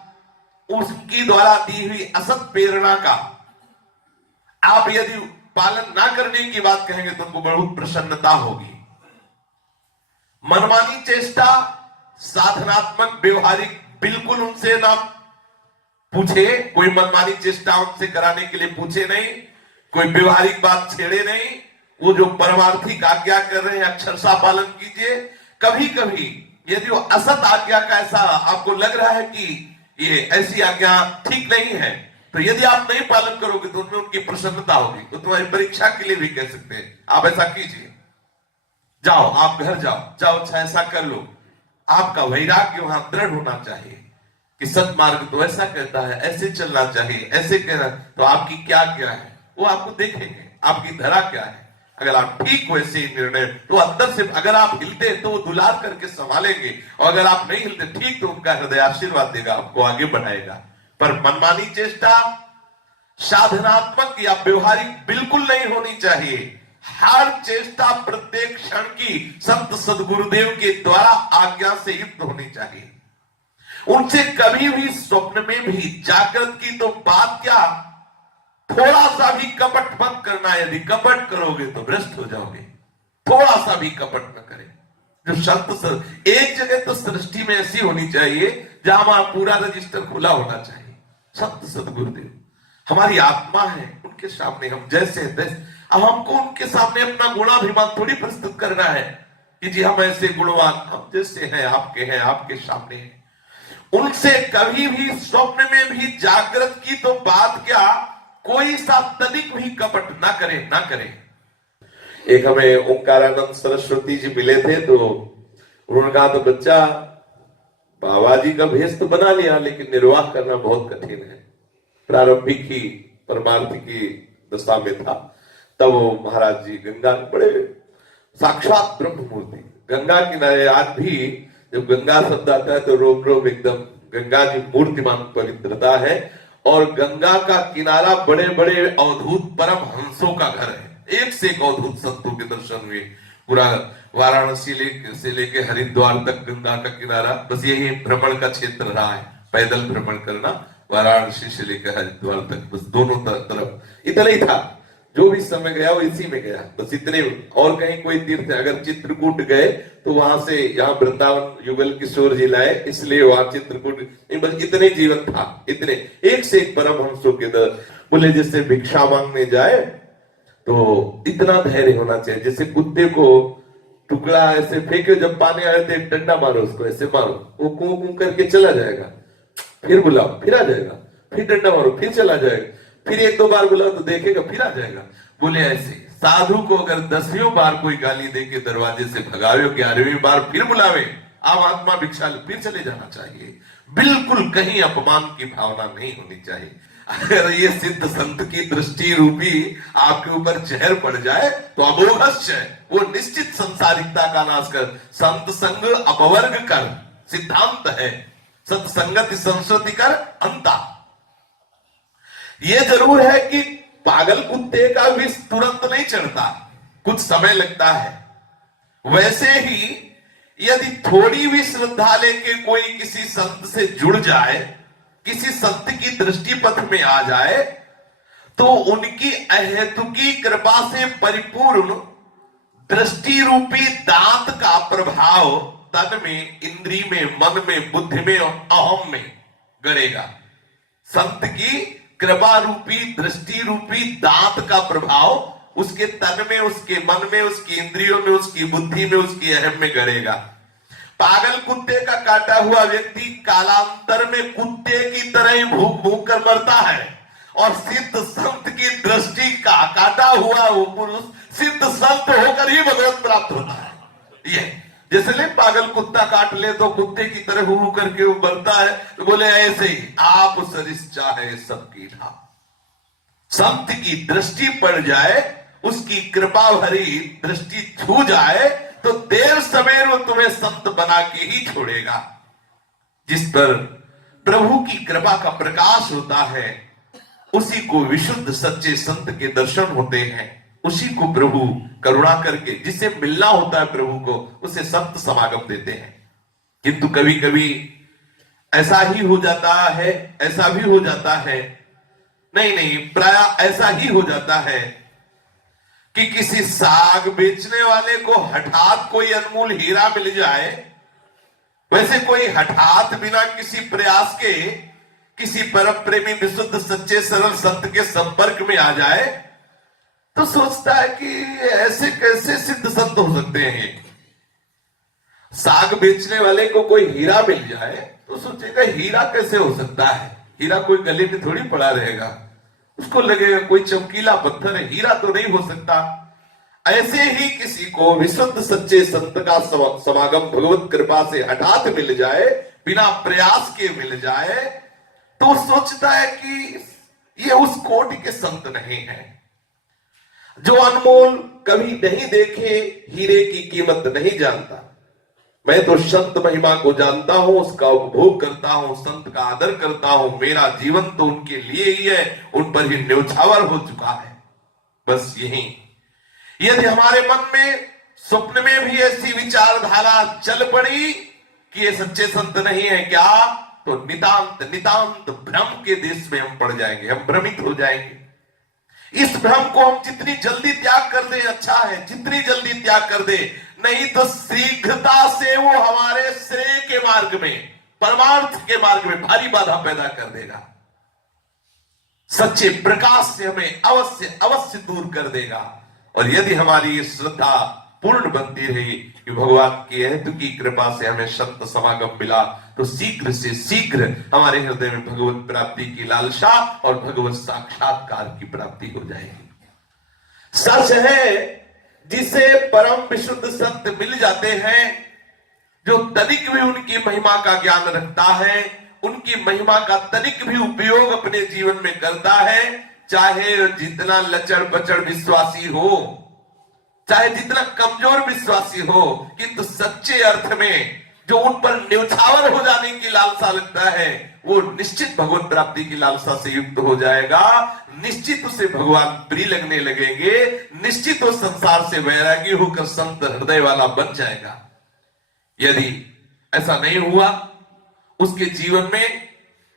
उसकी द्वारा दी हुई असत प्रेरणा का आप यदि पालन ना करने की बात कहेंगे तो उनको बहुत प्रसन्नता होगी। मनमानी चेष्टा, साधनात्मक व्यवहारिक बिल्कुल उनसे ना पूछे, कोई मनमानी चेष्टा उनसे कराने के लिए पूछे नहीं, कोई व्यवहारिक बात छेड़े नहीं, वो जो परमार्थिक आज्ञा कर रहे हैं अक्षरशः पालन कीजिए। कभी कभी यदि वो असत आज्ञा का ऐसा आपको लग रहा है कि ये ऐसी आज्ञा ठीक नहीं है, तो यदि आप नहीं पालन करोगे तो उनमें उनकी प्रसन्नता होगी। तो तुम्हारी परीक्षा के लिए भी कह सकते हैं आप ऐसा कीजिए, जाओ आप घर जाओ अच्छा ऐसा कर लो। आपका वैराग्य वहां दृढ़ होना चाहिए कि सत्मार्ग तो ऐसा कहता है, ऐसे चलना चाहिए, ऐसे कहना। तो आपकी क्या क्या है वो आपको देखेंगे, आपकी धरा क्या है। अगर आप ठीक वैसे निर्णय तो अंदर से अगर आप हिलते तो वो दुलार करके संभालेंगे, और अगर आप नहीं हिलते ठीक तो उनका हृदय आशीर्वाद देगा, आपको आगे बढ़ाएगा। पर मनमानी चेष्टा, साधनात्मक या व्यवहारिक बिल्कुल नहीं होनी चाहिए। हर चेष्टा प्रत्येक क्षण की संत सदगुरुदेव के द्वारा आज्ञा से युक्त होनी चाहिए। उनसे कभी भी स्वप्न में भी, जागृत की तो बात क्या, थोड़ा सा भी कपट मत करना। यदि कपट करोगे तो भ्रष्ट हो जाओगे। थोड़ा सा भी कपट न करें। जो संत एक जगह तो सृष्टि में ऐसी होनी चाहिए जहां वहां पूरा रजिस्टर खुला होना चाहिए। संत सदगुरुदेव हमारी आत्मा है, उनके सामने हम जैसे तैसे। अब हमको उनके सामने अपना गुणाभिमान थोड़ी प्रस्तुत करना है कि जी हम ऐसे गुणवान, हम जैसे हैं आपके सामने हैं। उनसे कभी भी स्वप्न में भी, जागृत की तो बात क्या, कोई सा तनिक भी कपट ना करे। एक हमें ओंकारानंद सरस्वती जी मिले थे, तो उन्होंने कहा तो बच्चा बाबा जी का भेष तो बना लिया, लेकिन निर्वाह करना बहुत कठिन है। प्रारंभिक ही परमार्थ की दशा में था। तब वो महाराज जी गंगा, बड़े साक्षात ब्रह्म मूर्ति, गंगा किनारे। आज भी जब गंगा शब्द आता है तो रोम रोम एकदम, गंगा जी मूर्तिमान पवित्रता है। और गंगा का किनारा बड़े बड़े अवधूत परम हंसों का घर है। एक से एक अवधूत संतों के दर्शन हुए। पूरा वाराणसी से लेके हरिद्वार तक गंगा का किनारा, बस यही भ्रमण का क्षेत्र रहा है, पैदल भ्रमण करना वाराणसी से लेकर हरिद्वार तक, बस दोनों तरफ इतना ही था। जो भी समय गया वो इसी में गया, बस इतने। और कहीं कोई तीर्थ, अगर चित्रकूट गए तो वहां से यहाँ वृंदावन युगल किशोर जी लाए, इसलिए वहां चित्रकूट, बस इतने जीवन था। इतने एक से एक परम हंसों के दर। बोले जैसे भिक्षा मांगने जाए तो इतना धैर्य होना चाहिए। जैसे कुत्ते को टुकड़ा ऐसे फेंके, जब पानी आए तो एक डंडा मारो उसको, ऐसे मारो, वो कूं कूं करके चला जाएगा। फिर बुलाओ, फिर आ जाएगा, फिर डंडा मारो, फिर चला जाएगा, फिर एक दो बार बुलाओ तो देखेगा, फिर आ जाएगा। बोले ऐसे साधु को अगर 10वीं बार कोई गाली दे के दरवाजे से भगावे, 11वीं बार फिर बुलावे, आप आत्मा भिक्षा फिर चले जाना चाहिए। बिल्कुल कहीं अपमान की भावना नहीं होनी चाहिए। अगर ये सिद्ध संत की दृष्टि रूपी आपके ऊपर जहर पड़ जाए तो अमोघस्य, वो निश्चित संसारिकता का नाश कर, संत संग अपवर्ग कर सिद्धांत है। सत्संगति संस्कृति कर अंता। ये जरूर है कि पागल कुत्ते का विष तुरंत नहीं चढ़ता, कुछ समय लगता है। वैसे ही यदि थोड़ी भी श्रद्धा लेके कोई किसी संत से जुड़ जाए, किसी संत की दृष्टि पथ में आ जाए, तो उनकी अहेतुकी कृपा से परिपूर्ण दृष्टि रूपी दांत का प्रभाव तन में, इंद्री में, मन में, बुद्धि में और अहम में गड़ेगा। संत की कृपा रूपी दृष्टि रूपी दांत का प्रभाव उसके तन में, उसके मन में, उसकी इंद्रियों में, उसकी बुद्धि में, उसकी अहम में गड़ेगा। पागल कुत्ते का काटा हुआ व्यक्ति कालांतर में कुत्ते की तरह ही भूख भूख कर मरता है, और सिद्ध संत की दृष्टि का काटा हुआ वो पुरुष सिद्ध संत होकर ही भगवत प्राप्त होता है। ये जैसे ले पागल कुत्ता काट ले तो कुत्ते की तरह हु करके वो बढ़ता है, तो बोले ऐसे ही आप सरिस चाहे सबकी ढा। संत की दृष्टि पड़ जाए, उसकी कृपा भरी दृष्टि छू जाए, तो देर सवेर वो तुम्हें संत बना के ही छोड़ेगा। जिस पर प्रभु की कृपा का प्रकाश होता है, उसी को विशुद्ध सच्चे संत के दर्शन होते हैं, उसी को प्रभु करुणा करके, जिसे मिलना होता है प्रभु को, उसे संत समागम देते हैं। किंतु कभी कभी ऐसा ही हो जाता है, ऐसा भी हो जाता है, नहीं प्राय ऐसा ही हो जाता है कि किसी साग बेचने वाले को हठात कोई अनमोल हीरा मिल जाए। वैसे कोई हठात बिना किसी प्रयास के किसी परम प्रेमी विशुद्ध सच्चे सरल संत के संपर्क में आ जाए, तो सोचता है कि ऐसे कैसे सिद्ध संत हो सकते हैं। साग बेचने वाले को कोई हीरा मिल जाए तो सोचेगा हीरा कैसे हो सकता है, हीरा कोई गले में थोड़ी पड़ा रहेगा, उसको लगेगा कोई चमकीला पत्थर है, हीरा तो नहीं हो सकता। ऐसे ही किसी को विशुद्ध सच्चे संत का समागम भगवत कृपा से हठात मिल जाए, बिना प्रयास के मिल जाए, तो सोचता है कि ये उस कोटि के संत नहीं है। जो अनमोल कभी नहीं देखे हीरे की कीमत नहीं जानता। मैं तो संत महिमा को जानता हूं, उसका उपभोग करता हूं, संत का आदर करता हूं, मेरा जीवन तो उनके लिए ही है, उन पर ही न्यौछावर हो चुका है। बस यही, यदि हमारे मन में स्वप्न में भी ऐसी विचारधारा चल पड़ी कि ये सच्चे संत नहीं है क्या, तो नितांत नितांत भ्रम के देश में हम पड़ जाएंगे, हम भ्रमित हो जाएंगे। इस भ्रम को हम जितनी जल्दी त्याग कर दे अच्छा है, जितनी जल्दी त्याग कर दे, नहीं तो शीघ्रता से वो हमारे श्रेय के मार्ग में, परमार्थ के मार्ग में भारी बाधा पैदा कर देगा। सच्चे प्रकाश से हमें अवश्य अवश्य दूर कर देगा। और यदि हमारी ये श्रद्धा पूर्ण बनती रही कि भगवान की हेतु की कृपा से हमें संत समागम मिला, तो शीघ्र से शीघ्र हमारे हृदय में भगवत प्राप्ति की लालसा और भगवत साक्षात्कार की प्राप्ति हो जाएगी। सच है, जिसे परम विशुद्ध संत मिल जाते हैं, जो तनिक भी उनकी महिमा का ज्ञान रखता है, उनकी महिमा का तनिक भी उपयोग अपने जीवन में करता है, चाहे जितना लचड़ बचड़ विश्वासी हो, चाहे जितना कमजोर विश्वासी हो, किंतु सच्चे अर्थ में जो उन पर न्यौछावर हो जाने की लालसा लगता है, वो निश्चित भगवत प्राप्ति की लालसा से युक्त हो जाएगा। निश्चित उसे भगवान प्रिय लगने लगेंगे, निश्चित वो संसार से वैरागी होकर संत हृदय वाला बन जाएगा। यदि ऐसा नहीं हुआ, उसके जीवन में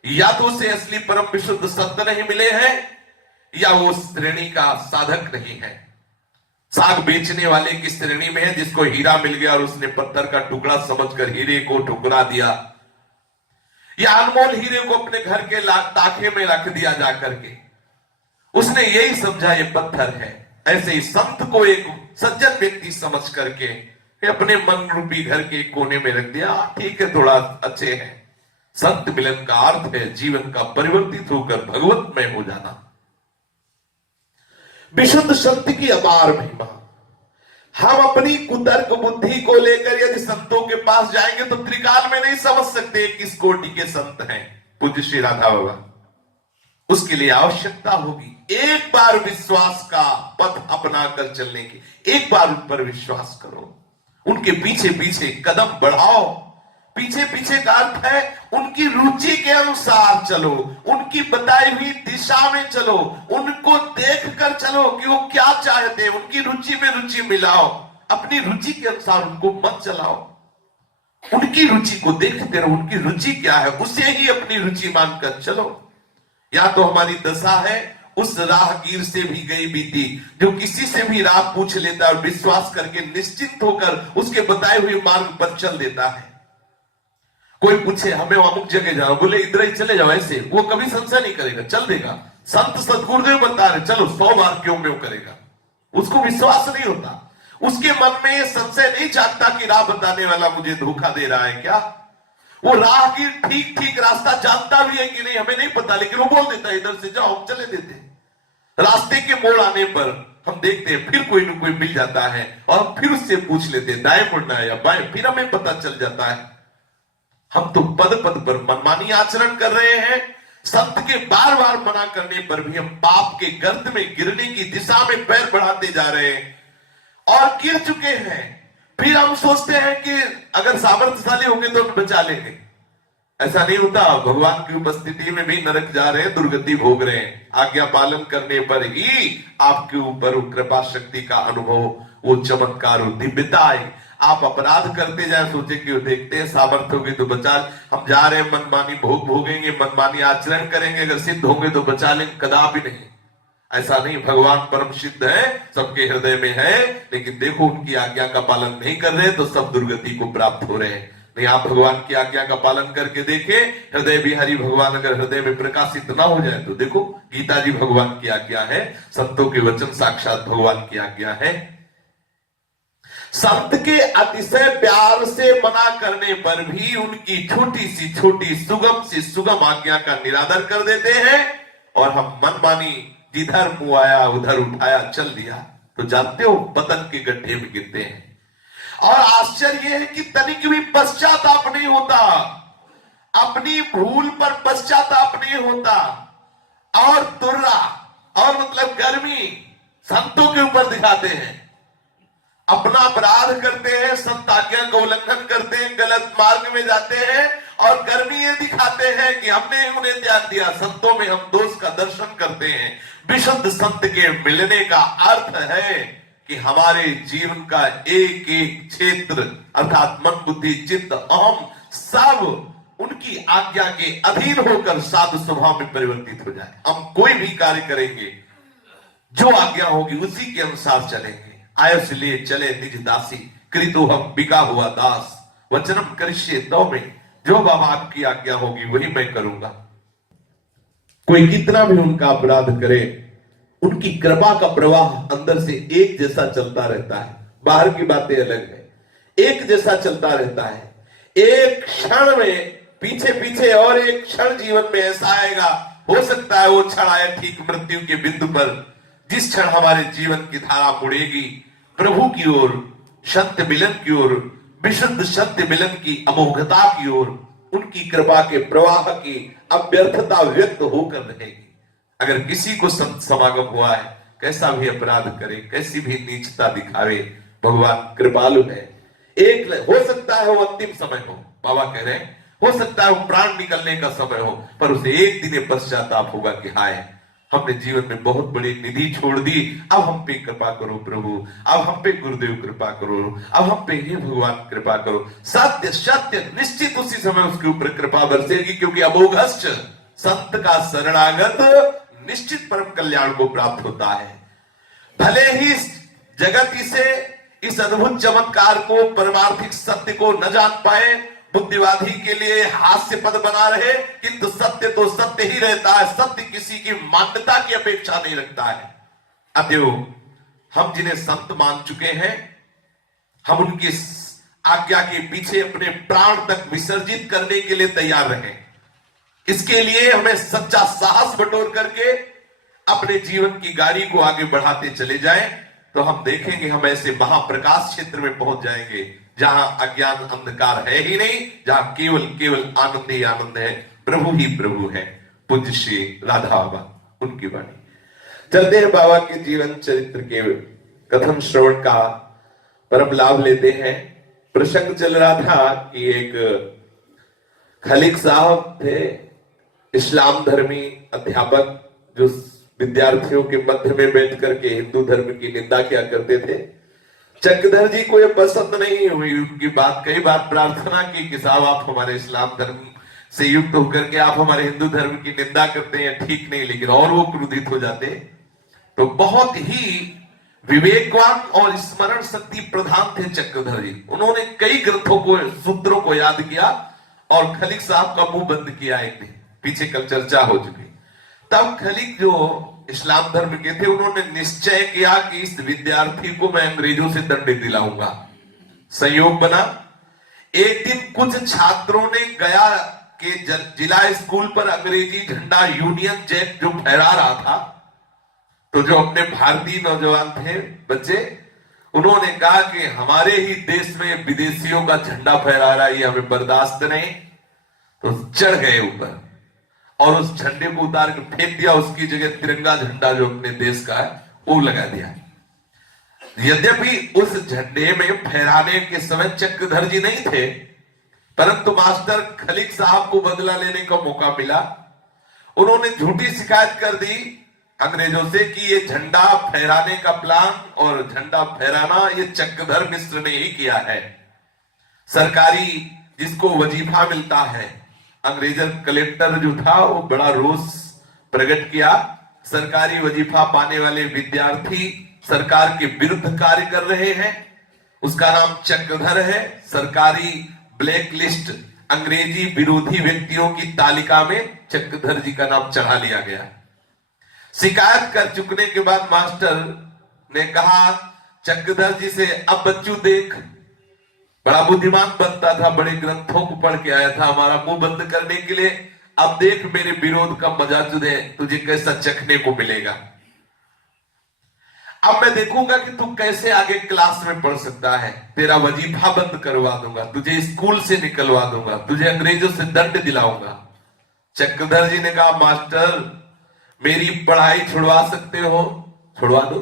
या तो उसे असली परम विशुद्ध संत नहीं मिले हैं, या वो श्रेणी का साधक नहीं है। साग बेचने वाले की श्रेणी में है, जिसको हीरा मिल गया और उसने पत्थर का टुकड़ा समझकर हीरे को ठुकरा दिया, या अनमोल हीरे को अपने घर के ताखे में रख दिया जाकर के, उसने यही समझा ये पत्थर है। ऐसे ही संत को एक सज्जन व्यक्ति समझ करके अपने मन रूपी घर के कोने में रख दिया, ठीक है थोड़ा अच्छे हैं। संत मिलन का अर्थ है जीवन का परिवर्तित होकर भगवतमय हो जाना। विशुद्ध संत की अपार महिमा। हम अपनी कुतर्क बुद्धि को लेकर यदि संतों के पास जाएंगे तो त्रिकाल में नहीं समझ सकते किस कोटि के संत हैं। पूज्य श्री राधा बाबा, उसके लिए आवश्यकता होगी एक बार विश्वास का पथ अपना कर चलने की। एक बार उन पर विश्वास करो, उनके पीछे पीछे कदम बढ़ाओ। पीछे पीछे का अर्थ है उनकी रुचि के अनुसार चलो, उनकी बताई हुई दिशा में चलो, उनको देख कर चलो कि वो क्या चाहते हैं, उनकी रुचि में रुचि मिलाओ। अपनी रुचि के अनुसार उनको मत चलाओ, उनकी रुचि को देखते रहो, उनकी रुचि क्या है उसे ही अपनी रुचि मानकर चलो। या तो हमारी दशा है उस राहगीर से भी गई बीती, जो किसी से भी राह पूछ लेता है और विश्वास करके निश्चिंत होकर उसके बताए हुए मार्ग पर चल देता है। कोई पूछे हमें अमुक जगह जाओ, बोले इधर ही चले जाओ, ऐसे वो कभी संशय नहीं करेगा, चल देगा। संत सतगुरुदेव बता रहे चलो 100 बार क्यों में करेगा, उसको विश्वास नहीं होता। उसके मन में ये संशय नहीं जागता कि राह बताने वाला मुझे धोखा दे रहा है क्या। वो राह की ठीक ठीक रास्ता जानता भी है कि नहीं हमें नहीं पता, लेकिन वो बोल देता है इधर से जाओ, हम चले देते। रास्ते के मोड़ आने पर हम देखते हैं फिर कोई न कोई मिल जाता है और हम फिर उससे पूछ लेते हैं दाएं मुड़ना है या बाएं, फिर हमें पता चल जाता है। हम तो पद पद पर मनमानी आचरण कर रहे हैं। संत के बार बार मना करने पर भी हम पाप के गर्त में गिरने की दिशा में पैर बढ़ाते जा रहे हैं और गिर चुके हैं। फिर हम सोचते हैं कि अगर सामर्थ्यशाली होंगे तो हम बचा लेंगे। ऐसा नहीं होता। भगवान की उपस्थिति में भी नरक जा रहे हैं, दुर्गति भोग रहे हैं। आज्ञा पालन करने पर ही आपके ऊपर कृपा शक्ति का अनुभव, वो चमत्कार, वो दिव्यता आए। आप अपराध करते जाए, सोचे कि देखते हैं सामर्थ्य होगी तो बचा, हम जा रहे हैं मनमानी भोग भोगेंगे, मनमानी आचरण करेंगे, अगर सिद्ध होंगे तो बचा लेंगे, कदापि नहीं। ऐसा नहीं। भगवान परम सिद्ध है, सबके हृदय में है, लेकिन देखो उनकी आज्ञा का पालन नहीं कर रहे तो सब दुर्गति को प्राप्त हो रहे हैं। नहीं, आप भगवान की आज्ञा का पालन करके देखें। हृदय बिहारी भगवान अगर हृदय में प्रकाशित ना हो जाए तो देखो, गीता जी भगवान की आज्ञा है, संतों के वचन साक्षात भगवान की आज्ञा है। संत के अतिशय प्यार से मना करने पर भी उनकी छोटी सी छोटी सुगम से सुगम आज्ञा का निरादर कर देते हैं और हम मनमानी जिधर मुंह आया उधर उठाया चल दिया तो जानते हो पतन के गड्ढे में गिरते हैं। और आश्चर्य है कि तनिक भी पश्चाताप नहीं होता, अपनी भूल पर पश्चाताप नहीं होता। और तुर्रा और मतलब गर्मी संतों के ऊपर दिखाते हैं। अपना अपराध करते हैं, संत आज्ञा का उल्लंघन करते हैं, गलत मार्ग में जाते हैं और गर्मी ये दिखाते हैं कि हमने उन्हें त्याग दिया। संतों में हम दोष का दर्शन करते हैं। विशुद्ध संत के मिलने का अर्थ है कि हमारे जीवन का एक एक क्षेत्र अर्थात मन बुद्धि चित्त अहम सब उनकी आज्ञा के अधीन होकर साधु स्वभाव में परिवर्तित हो जाए। हम कोई भी कार्य करेंगे, जो आज्ञा होगी उसी के अनुसार चलेंगे। आयस लिए चले निज दासी, कृतो हम बिका हुआ दास, वचनम करिष्ये तव में, जो बाबा आपकी आज्ञा होगी वही मैं करूंगा। कोई कितना भी उनका अपराध करे, उनकी कृपा का प्रवाह अंदर से एक जैसा चलता रहता है। बाहर की बातें अलग है, एक जैसा चलता रहता है। एक क्षण में पीछे पीछे और एक क्षण जीवन में ऐसा आएगा, हो सकता है वो क्षण आए ठीक मृत्यु के बिंदु पर, जिस क्षण हमारे जीवन की धारा मुड़ेगी प्रभु की ओर, सत्य मिलन की ओर, विशुद्ध सत्य मिलन की अमोघता की ओर, उनकी कृपा के प्रवाह की अव्यर्थता व्यक्त होकर रहेगी। अगर किसी को संत समागम हुआ है, कैसा भी अपराध करे, कैसी भी नीचता दिखावे, भगवान कृपालु है। एक हो सकता है वो अंतिम समय हो, बाबा कह रहे हैं, हो सकता है वो प्राण निकलने का समय हो, पर उसे एक दिन पश्चाताप होगा कि हाय हमने जीवन में बहुत बड़ी निधि छोड़ दी, अब हम पे कृपा करो प्रभु, अब हम पे गुरुदेव कृपा करो, अब हम पे ही भगवान कृपा करो। सत्य सत्य निश्चित उसी समय उसके ऊपर कृपा बरसेगी, क्योंकि अमोघश्च संत का शरणागत निश्चित परम कल्याण को प्राप्त होता है। भले ही जगत इसे इस अद्भुत चमत्कार को, परमार्थिक सत्य को न जान पाए, बुद्धिवादी के लिए हास्यपद बना रहे, किंतु सत्य तो सत्य ही रहता है। सत्य किसी की मान्यता की अपेक्षा नहीं रखता है। अतएव हम जिन्हें संत मान चुके हैं, हम उनकी आज्ञा के पीछे अपने प्राण तक विसर्जित करने के लिए तैयार रहें। इसके लिए हमें सच्चा साहस बटोर करके अपने जीवन की गाड़ी को आगे बढ़ाते चले जाएं, तो हम देखेंगे हम ऐसे महाप्रकाश क्षेत्र में पहुंच जाएंगे जहां अज्ञान अंधकार है ही नहीं, जहां केवल केवल आनंद ही आनंद है, प्रभु ही प्रभु है। पूज्य श्री राधा बाबा, उनकी वाणी। चलते हैं बाबा के जीवन चरित्र के कथन श्रवण का परम लाभ लेते हैं। प्रसंग चल रहा था कि एक खलीक साहब थे, इस्लाम धर्मी अध्यापक, जो विद्यार्थियों के मध्य में बैठ करके हिंदू धर्म की निंदा किया करते थे। चक्रधर जी को यह पसंद नहीं हुई उनकी बात। कई बार प्रार्थना की कि साहब आप हमारे इस्लाम धर्म से युक्त होकर के आप हमारे हिंदू धर्म की निंदा करते हैं, ठीक नहीं, लेकिन और वो क्रोधित हो जाते। तो बहुत ही विवेकवान और स्मरण शक्ति प्रधान थे चक्रधर जी। उन्होंने कई ग्रंथों को, सूत्रों को याद किया और खलीक साहब का मुंह बंद किया एक दिन। पीछे कल चर्चा हो चुकी। तब खलीक जो इस्लाम धर्म के थे, उन्होंने निश्चय किया कि इस विद्यार्थी को मैं अंग्रेजों से दंडित दिलाऊंगा। संयोग बना, एक दिन कुछ छात्रों ने गया के जिला स्कूल पर अंग्रेजी झंडा यूनियन जैक जो फहरा रहा था, तो जो अपने भारतीय नौजवान थे बच्चे, उन्होंने कहा कि हमारे ही देश में विदेशियों का झंडा फहरा रहा है, ये हमें बर्दाश्त नहीं। तो चढ़ गए ऊपर और उस झंडे को उतार के फेंक दिया, उसकी जगह तिरंगा झंडा जो अपने देश का है वो लगा दिया। यद्यपि उस झंडे में फहराने के समय चक्रधर जी नहीं थे, परंतु मास्टर खलीक साहब को बदला लेने का मौका मिला। उन्होंने झूठी शिकायत कर दी अंग्रेजों से कि ये झंडा फहराने का प्लान और झंडा फहराना ये चक्रधर मिश्र ने ही किया है। सरकारी जिसको वजीफा मिलता है, अंग्रेज कलेक्टर जो था वो बड़ा रोष प्रकट किया। सरकारी वजीफा पाने वाले विद्यार्थी सरकार के विरुद्ध कार्य कर रहे हैं, उसका नाम चक्रधर है। सरकारी ब्लैक लिस्ट, अंग्रेजी विरोधी व्यक्तियों की तालिका में चक्रधर जी का नाम चढ़ा लिया गया। शिकायत कर चुकने के बाद मास्टर ने कहा चक्रधर जी से, अब बच्चू देख, बड़ा बुद्धिमान बनता था, बड़े ग्रंथों को पढ़ के आया था हमारा मुंह बंद करने के लिए, अब देख मेरे विरोध का मजा तुझे कैसा चखने को मिलेगा। अब मैं देखूंगा कि तू कैसे आगे क्लास में पढ़ सकता है, तेरा वजीफा बंद करवा दूंगा, तुझे स्कूल से निकलवा दूंगा, तुझे अंग्रेजों से दंड दिलाऊंगा। चक्रधर जी ने कहा मास्टर मेरी पढ़ाई छुड़वा सकते हो, छुड़वा दो,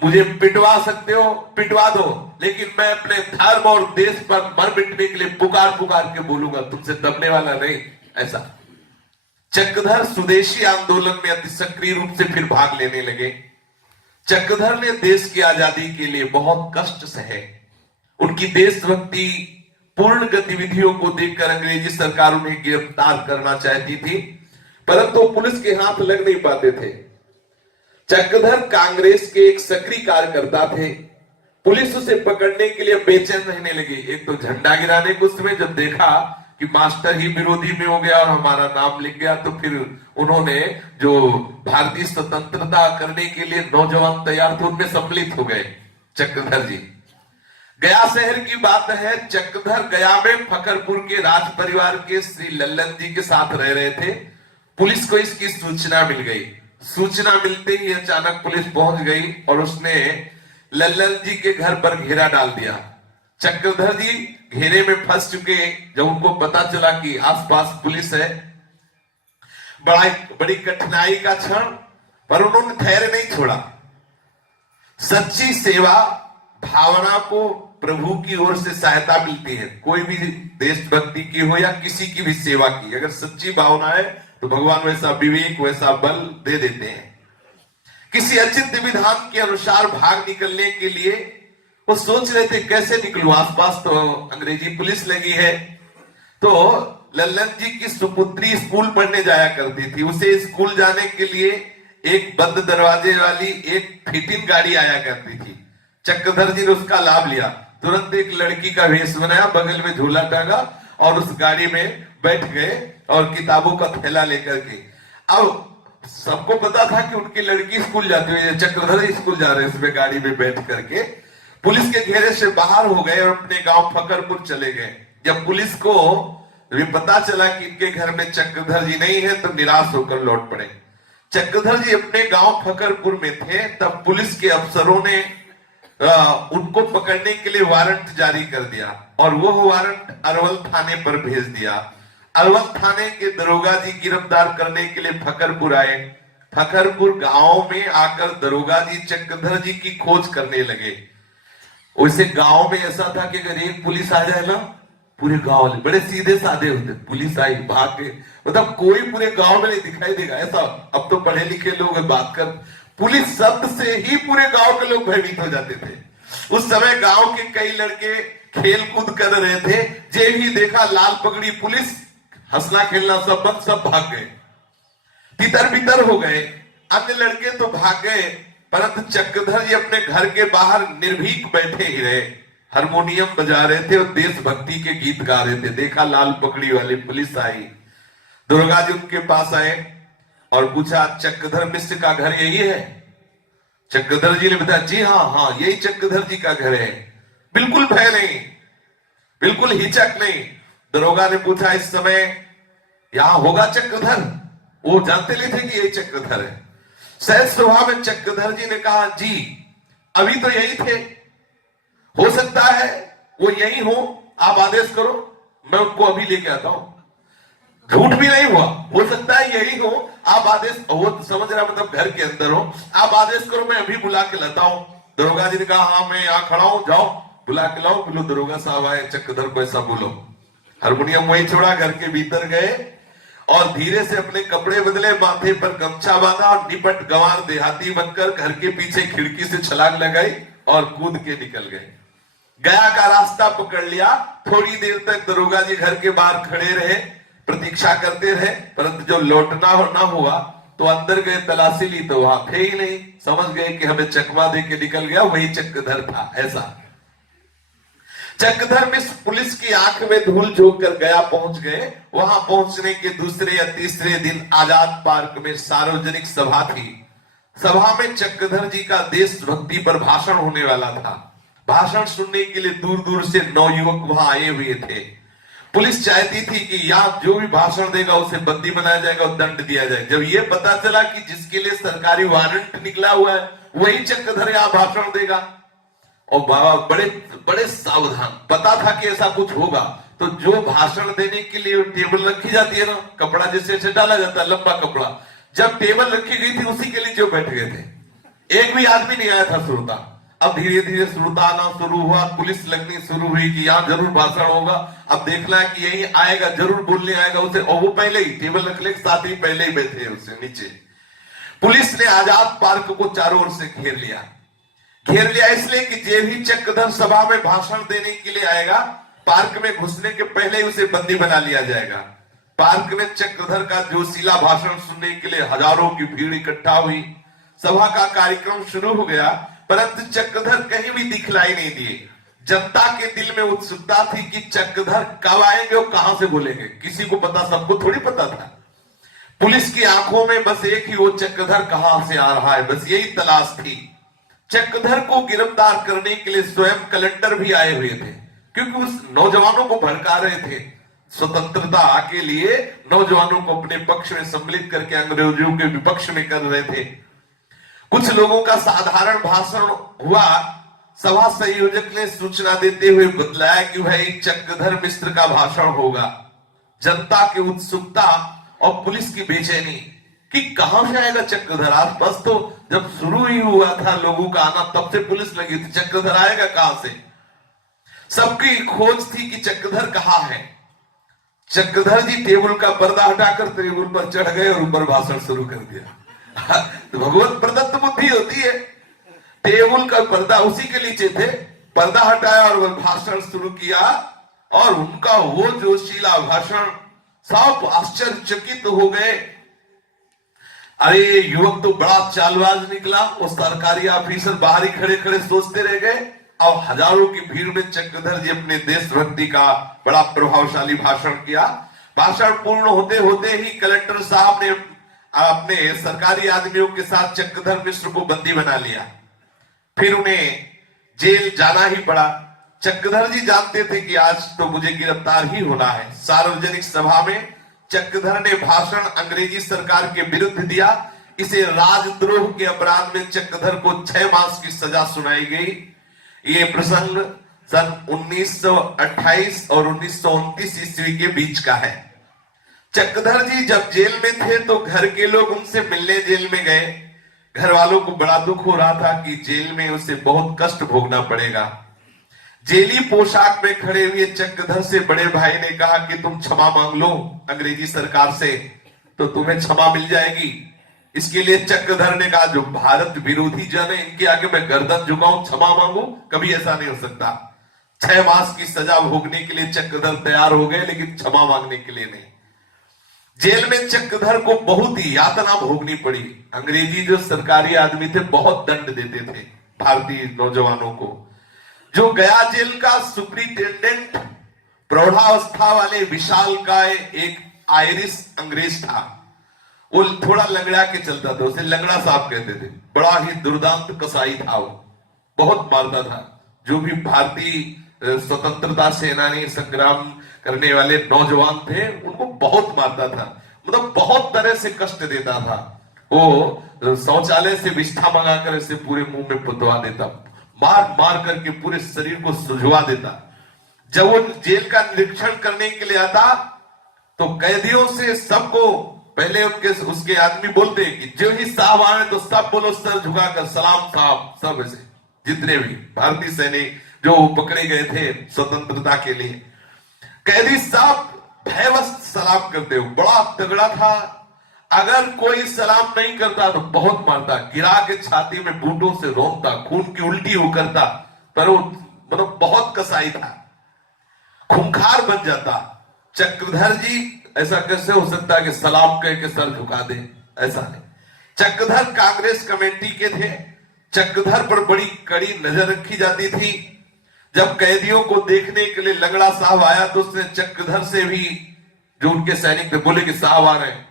मुझे पिटवा सकते हो, पिटवा दो, लेकिन मैं अपने धर्म और देश पर मर मिटने के लिए पुकार पुकार के बोलूंगा, तुमसे दबने वाला नहीं। ऐसा चक्रधर स्वदेशी आंदोलन में अति सक्रिय रूप से फिर भाग लेने लगे। चक्रधर ने देश की आजादी के लिए बहुत कष्ट सहे। उनकी देशभक्ति पूर्ण गतिविधियों को देखकर अंग्रेजी सरकार उन्हें गिरफ्तार करना चाहती थी, परंतु पुलिस के हाथ लग नहीं पाते थे। चक्रधर कांग्रेस के एक सक्रिय कार्यकर्ता थे। पुलिस उसे पकड़ने के लिए बेचैन रहने लगी। एक तो झंडा गिराने को उसमें जब देखा कि मास्टर ही विरोधी में हो गया और हमारा नाम लिख गया, तो फिर उन्होंने जो भारतीय स्वतंत्रता करने के लिए नौजवान तैयार थे उनमें सम्मिलित हो गए चक्रधर जी। गया शहर की बात है, चक्रधर गया में फकरपुर के राज परिवार के श्री लल्लन जी के साथ रह रहे थे। पुलिस को इसकी सूचना मिल गई। सूचना मिलते ही अचानक पुलिस पहुंच गई और उसने लल्लन जी के घर पर घेरा डाल दिया। चक्रधर जी घेरे में फंस चुके। जब उनको पता चला कि आसपास पुलिस है, बड़ी कठिनाई का क्षण, पर उन्होंने धैर्य नहीं छोड़ा। सच्ची सेवा भावना को प्रभु की ओर से सहायता मिलती है। कोई भी देशभक्ति की हो या किसी की भी सेवा की, अगर सच्ची भावना है तो भगवान वैसा विवेक, वैसा बल दे देते हैं। किसी अचिंत्य विधान के अनुसार भाग निकलने के लिए वो सोच रहे थे कैसे निकलूं, आसपास तो अंग्रेजी पुलिस लगी है। तो लल्लन जी की सुपुत्री स्कूल पढ़ने जाया करती थी। उसे स्कूल जाने के लिए एक बंद दरवाजे वाली एक फिटिंग गाड़ी आया करती थी। चक्रधर जी ने उसका लाभ लिया। तुरंत एक लड़की का वेश बनाया, बगल में झूला टांगा और उस गाड़ी में बैठ गए और किताबों का थैला लेकर के। अब सबको पता था कि उनकी लड़की स्कूल जाती है, चक्रधर स्कूल जा रहे हैं उसमें गाड़ी में बैठ करके। पुलिस के घेरे से बाहर हो गए और अपने गांव फकरपुर चले गए। जब पुलिस को भी पता चला कि इनके घर में चक्रधर जी नहीं है तो निराश होकर लौट पड़े। चक्रधर जी अपने गांव फकरपुर में थे, तब पुलिस के अफसरों ने उनको पकड़ने के लिए वारंट जारी कर दिया और वो वारंट अरवल थाने पर भेज दिया। अरवल थाने के दरोगा जी गिरफ्तार करने के लिए फकरपुर आए। फकरपुर गांव में आकर दरोगा जी चक्रधर जी की खोज करने लगे। वैसे गांव में ऐसा था कि अगर एक पुलिस आ जाए ना, पूरे गांव वाले बड़े सीधे साधे होते, पुलिस आई भाग के, मतलब कोई पूरे गांव में नहीं दिखाई देगा ऐसा। अब तो पढ़े लिखे लोग बात कर, पुलिस शब्द से ही पूरे गांव के लोग भयभीत हो जाते थे। उस समय गांव के कई लड़के खेल कूद कर रहे थे, जे भी देखा लाल पगड़ी पुलिस, हंसना खेलना सब भाग गए, तितर बितर हो गए। अन्य लड़के तो भाग गए, परंतु चक्रधर जी अपने घर के बाहर निर्भीक बैठे ही रहे। हारमोनियम बजा रहे थे और देशभक्ति के गीत गा रहे थे। देखा लाल पगड़ी वाली पुलिस आई, दुर्गा जी उनके पास आए और पूछा चक्रधर मिश्र का घर यही है? चक्रधर जी ने बताया जी हाँ, यही चक्रधर जी का घर है। बिल्कुल भय नहीं, बिल्कुल हिचक नहीं। दरोगा ने पूछा इस समय यहां होगा चक्रधर? वो जानते नहीं थे कि यही चक्रधर है। सहज सभा में चक्रधर जी ने कहा, जी अभी तो यही थे, हो सकता है वो यही हो, आप आदेश करो, मैं उनको अभी लेके आता हूं। झूठ भी नहीं हुआ, हो सकता है यही हो, आप आदेश, वो समझ रहा मतलब घर के अंदर हो, आप आदेश करो, मैं अभी बुला के लाता हूं। दरोगा जी ने कहा, हाँ मैं यहां खड़ा हूं, जाओ बुला के लाओ। बोलो दरोगा साहब आए, चक्रधर को ऐसा बोलो। हारमोनियम वही छोड़ा, घर के भीतर गए और धीरे से अपने कपड़े बदले, माथे पर गमछा बांधा और निपट गंवार देहाती बनकर घर के पीछे खिड़की से छलांग लगाई और कूद के निकल गए। गया का रास्ता पकड़ लिया। थोड़ी देर तक दरोगा जी घर के बाहर खड़े रहे, प्रतीक्षा करते रहे, परंतु जो लौटना ना हुआ तो अंदर गए, तलाशी ली तो वहां थे ही नहीं। समझ गए कि हमें चकमा दे के निकल गया, वही चक्रधर था। ऐसा चक्रधर मिश्र पुलिस की आंख में धूल झोंक कर गया पहुंच गए। वहां पहुंचने के दूसरे या तीसरे दिन आजाद पार्क में सार्वजनिक सभा थी। सभा में चक्रधर जी का देशभक्ति पर भाषण होने वाला था। भाषण सुनने के लिए दूर दूर से नौयुवक वहां आए हुए थे। पुलिस चाहती थी कि यहां जो भी भाषण देगा उसे बंदी बनाया जाएगा और दंड दिया जाए। जब यह पता चला कि जिसके लिए सरकारी वारंट निकला हुआ है वही चक्रधर यहां भाषण देगा, और बाबा बड़े बड़े सावधान, पता था कि ऐसा कुछ होगा, तो जो भाषण देने के लिए टेबल रखी जाती है ना, कपड़ा जैसे ऐसे डाला जाता है, लंबा कपड़ा, जब टेबल रखी गई थी उसी के नीचे बैठ गए थे। एक भी आदमी नहीं आया था श्रोता। अब धीरे धीरे श्रोता आना शुरू हुआ, पुलिस लगनी शुरू हुई कि यहां जरूर भाषण होगा, अब देखना है कि यही आएगा, जरूर बोलने आएगा उसे, और वो पहले ही टेबल रखने के साथ ही पहले ही बैठे उससे नीचे। पुलिस ने आजाद पार्क को चारों ओर से घेर लिया इसलिए कि जे भी चक्रधर सभा में भाषण देने के लिए आएगा, पार्क में घुसने के पहले ही उसे बंदी बना लिया जाएगा। पार्क में चक्रधर का जोशीला भाषण सुनने के लिए हजारों की भीड़ इकट्ठा हुई। सभा का कार्यक्रम शुरू हो गया, परंतु चक्रधर कहीं भी दिखलाई नहीं दिए। जनता के दिल में उत्सुकता थी कि चक्रधर कब आएंगे और कहां से बोलेंगे। किसी को पता, सबको थोड़ी पता था। पुलिस की आंखों में बस एक ही, वो चक्रधर कहां से आ रहा है, बस यही तलाश थी। चक्रधर को गिरफ्तार करने के लिए स्वयं कलेक्टर भी आए हुए थे, क्योंकि उस नौजवानों को भड़का रहे थे। स्वतंत्रता के लिए नौजवानों को अपने पक्ष में सम्मिलित करके अंग्रेजों के विपक्ष में कर रहे थे। कुछ लोगों का साधारण भाषण हुआ। सभा संयोजक ने सूचना देते हुए बतलाया कि भाई चक्रधर मिश्र का भाषण होगा। जनता की उत्सुकता और पुलिस की बेचैनी कि कहां से आएगा चक्रधर। आसपास तो जब शुरू ही हुआ था लोगों का आना, तब से पुलिस लगी थी, चक्रधर आएगा कहां से। सबकी खोज थी कि चक्रधर कहां है। चक्रधर जी टेबल का पर्दा हटाकर टेबल पर चढ़ गए और ऊपर भाषण शुरू कर दिया। तो भगवत प्रदत्त बुद्धि होती है। टेबल का पर्दा उसी के नीचे थे, पर्दा हटाया और वह भाषण शुरू किया, और उनका वो जोशीला भाषण, सब आश्चर्यचकित हो गए। अरे युवक तो बड़ा चालबाज निकला। वो सरकारी ऑफिसर बाहर ही खड़े खड़े सोचते रह गए, और हजारों की भीड़ में चक्रधर जी अपने देशभक्ति का बड़ा प्रभावशाली भाषण किया। भाषण पूर्ण होते होते ही कलेक्टर साहब ने अपने सरकारी आदमियों के साथ चक्रधर मिश्र को बंदी बना लिया। फिर उन्हें जेल जाना ही पड़ा। चक्रधर जी जानते थे कि आज तो मुझे गिरफ्तार ही होना है। सार्वजनिक सभा में चक्रधर ने भाषण अंग्रेजी सरकार के विरुद्ध दिया। इसे राजद्रोह के अपराध में चक्रधर को 6 मास की सजा सुनाई गई। ये प्रसंग सन 1928 और 1929 ईस्वी के बीच का है। चक्रधर जी जब जेल में थे तो घर के लोग उनसे मिलने जेल में गए। घर वालों को बड़ा दुख हो रहा था कि जेल में उसे बहुत कष्ट भोगना पड़ेगा। जेली पोशाक में खड़े हुए चक्रधर से बड़े भाई ने कहा कि तुम क्षमा मांग लो अंग्रेजी सरकार से, तो तुम्हें क्षमा मिल जाएगी। इसके लिए चक्रधर ने कहा, जो भारत विरोधी जन है इनके आगे मैं गर्दन झुकाऊं, क्षमा मांगू, कभी ऐसा नहीं हो सकता। 6 मास की सजा भोगने के लिए चक्रधर तैयार हो गए, लेकिन क्षमा मांगने के लिए नहीं। जेल में चक्रधर को बहुत ही यातना भोगनी पड़ी। अंग्रेजी जो सरकारी आदमी थे बहुत दंड देते थे भारतीय नौजवानों को। जो गया जेल का सुप्रिंटेंडेंट प्रौढ़ावस्था वाले विशाल का एक आयरिश अंग्रेज था। वो थोड़ा लंगड़ा के चलता था, उसे लंगड़ा साहब कहते थे। बड़ा ही दुर्दांत कसाई था वो, बहुत मारता था। जो भी भारतीय स्वतंत्रता सेनानी संग्राम करने वाले नौजवान थे उनको बहुत मारता था, मतलब बहुत तरह से कष्ट देता था। वो शौचालय से विष्ठा मंगाकर इसे पूरे मुंह में पुतवा देता, मार मार करके पूरे शरीर को सुझवा देता। जब वो जेल का निरीक्षण करने के लिए आता तो कैदियों से सबको पहले उसके आदमी बोलते कि जो ही साहब आए तो सब बोलो सर झुकाकर सलाम साहब, सब ऐसे जितने भी भारतीय सैनिक जो पकड़े गए थे स्वतंत्रता के लिए, कैदी साहब भयवश सलाम करते हो, बड़ा तगड़ा था। अगर कोई सलाम नहीं करता तो बहुत मारता, गिरा के छाती में बूटों से रोकता, खून की उल्टी हो करता। पर वो मतलब बहुत कसाई था, खूंखार बन जाता। चक्रधर जी ऐसा कैसे हो सकता है कि सलाम कह के सर झुका दे, ऐसा नहीं। चक्रधर कांग्रेस कमेटी के थे, चक्रधर पर बड़ी कड़ी नजर रखी जाती थी। जब कैदियों को देखने के लिए लंगड़ा साहब आया तो उसने चक्रधर से भी, जो उनके सैनिक थे, बोले कि साहब आ रहे हैं।